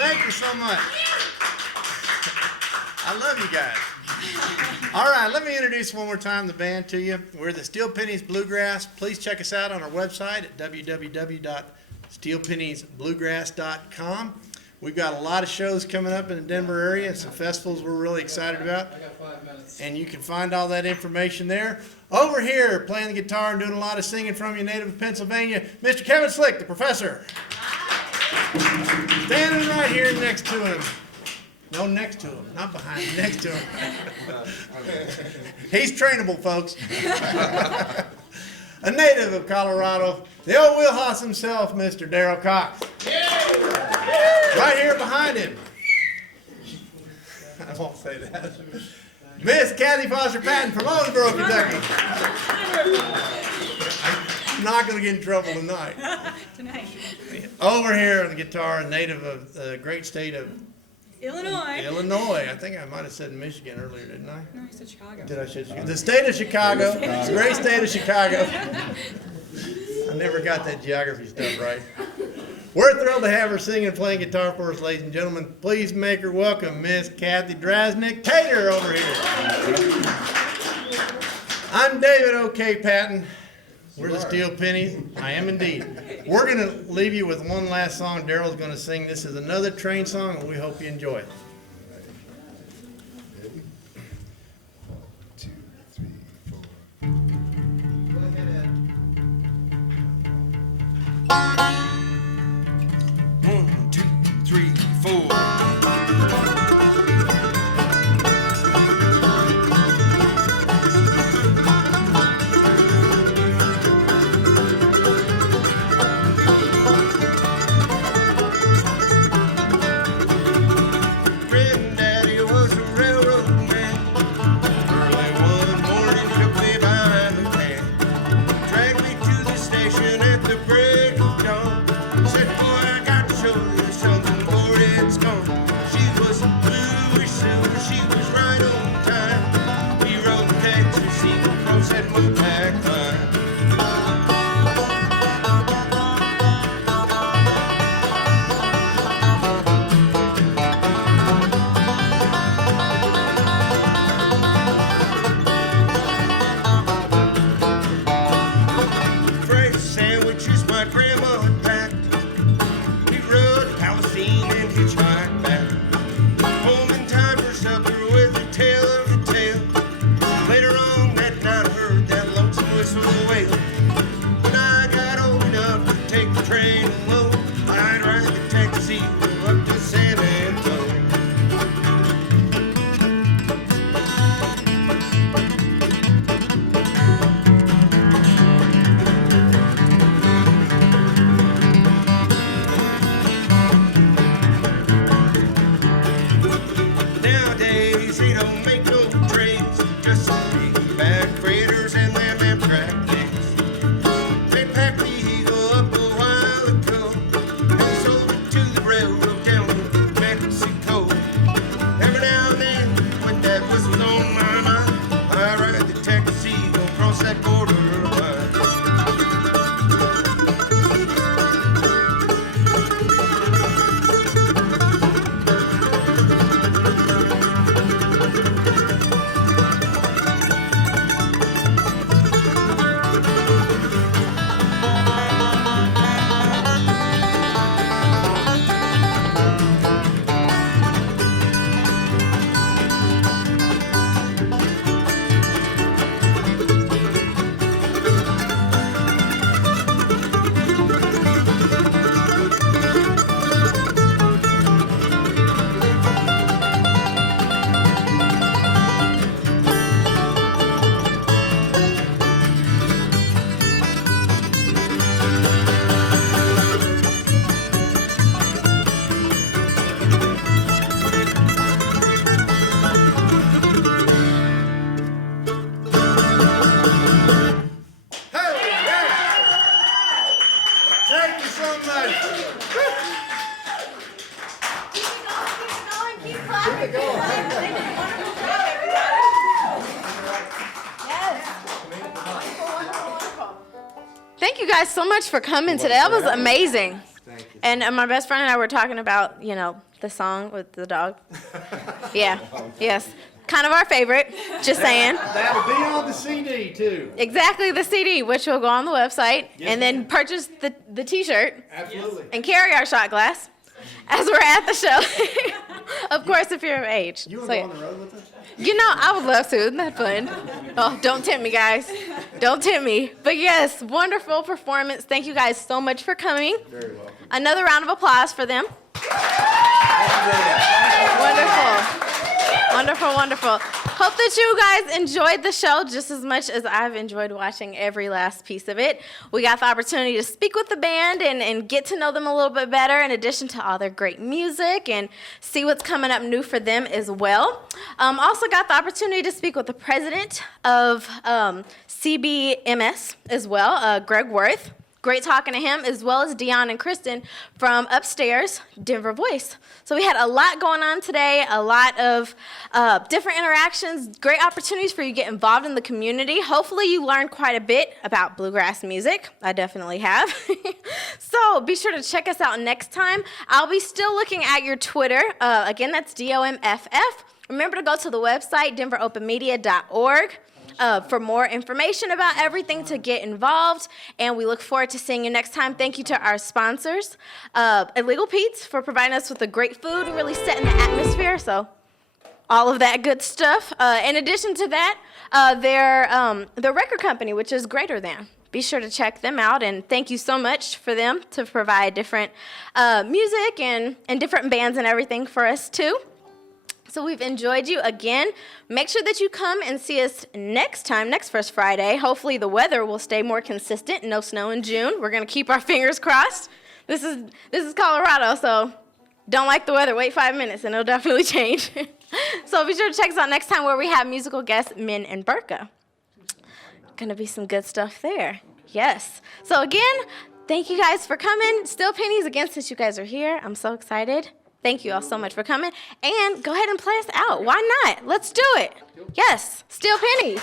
Thank you so much. I love you guys. All right, let me introduce one more time the band to you. We're the Steel Pennies Bluegrass. Please check us out on our website at www.steelpenniesbluegrass.com. We've got a lot of shows coming up in the Denver area and some festivals we're really excited about. And you can find all that information there. Over here, playing the guitar and doing a lot of singing from you, native of Pennsylvania, Mr. Kevin Slick, the professor. Standing right here next to him. No, next to him, not behind him, next to him. He's trainable, folks. A native of Colorado, the old wheelhouse himself, Mr. Darrell Cox. Right here behind him. I won't say that. Miss Kathy Foster Patton from Owensboro, Kentucky. I'm not going to get in trouble tonight. Over here on the guitar, a native of the great state of Illinois. I think I might have said Michigan earlier, didn't I? No, I said Chicago. Did I say Chicago? The state of Chicago. The great state of Chicago. I never got that geography stuff right. We're thrilled to have her singing and playing guitar for us, ladies and gentlemen. Please make her welcome, Miss Kathy Drasnick Tater over here. I'm David O.K. Patton. We're the Steel Pennies. I am indeed. We're going to leave you with one last song Darrell's going to sing. This is another train song, and we hope you enjoy it. 1, 2, 3, 4. Granddaddy was a railroad man. Early one morning, took me by the hand, dragged me to the station at the break of dawn. thank you guys so much for coming today. That was amazing. And my best friend and I were talking about, the song with the dog. Yeah, yes. Kind of our favorite, just saying. That'll be on the CD too. Exactly, the CD, which will go on the website, and then purchase the T-shirt. Absolutely. And carry our shot glass as we're at the show. Of course, if you're of age. You want So, to go on the road with us? I would love to. Isn't that fun? Oh, don't tempt me, guys. Don't tempt me. But yes, wonderful performance. Thank you guys so much for coming. Very welcome. Another round of applause for them. Wonderful. Wonderful, wonderful. Hope that you guys enjoyed the show just as much as I've enjoyed watching every last piece of it. We got the opportunity to speak with the band and get to know them a little bit better, in addition to all their great music, and see what's coming up new for them as well. Also got the opportunity to speak with the president of CBMS as well, Greg Worth. Great talking to him, as well as Dion and Kristen from upstairs, Denver Voice. So we had a lot going on today, a lot of different interactions, great opportunities for you to get involved in the community. Hopefully you learned quite a bit about bluegrass music. I definitely have. So be sure to check us out next time. I'll be still looking at your Twitter. Again, that's DOMFF. Remember to go to the website, denveropenmedia.org. For more information about everything to get involved. And we look forward to seeing you next time. Thank you to our sponsors, Illegal Pete's, for providing us with the great food and really setting the atmosphere. So all of that good stuff. In addition to that, their record company, which is Greater Than. Be sure to check them out, and thank you so much for them to provide different music and different bands and everything for us too. So we've enjoyed you again. Make sure that you come and see us next First Friday. Hopefully the weather will stay more consistent. No snow in June. We're going to keep our fingers crossed. This is Colorado, so don't like the weather. Wait 5 minutes and it'll definitely change. So be sure to check us out next time, where we have musical guest Min and Burka. Going to be some good stuff there. Yes. So again, thank you guys for coming. Steel Pennies, again, since you guys are here, I'm so excited. Thank you all so much for coming. And go ahead and play us out. Why not? Let's do it. Yes, Steel Pennies.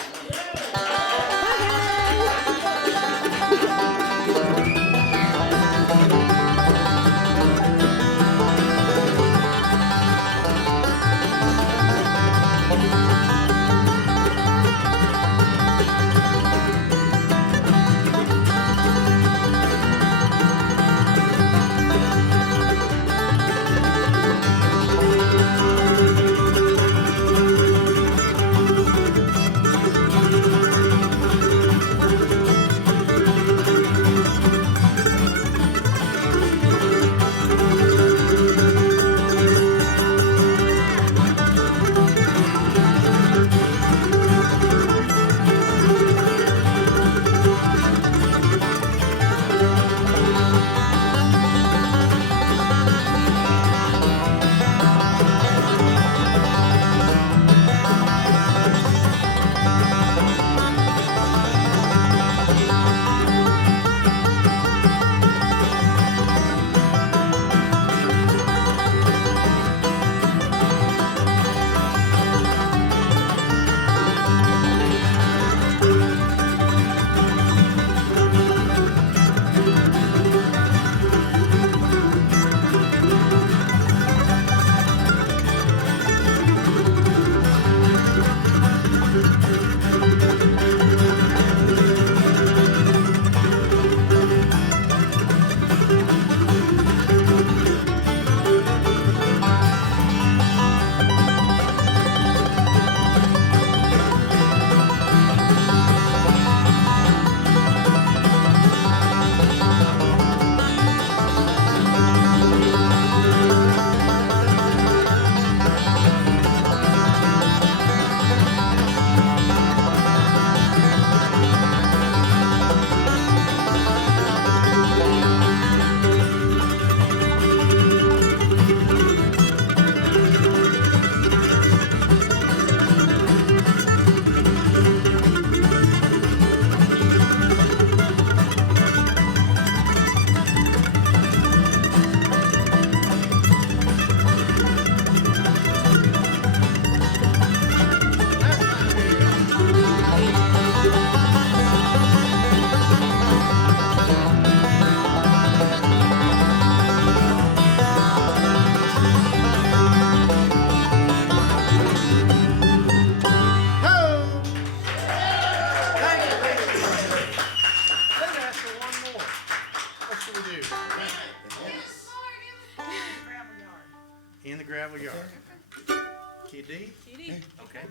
In the Gravel Yard. Key D? Key D. Okay.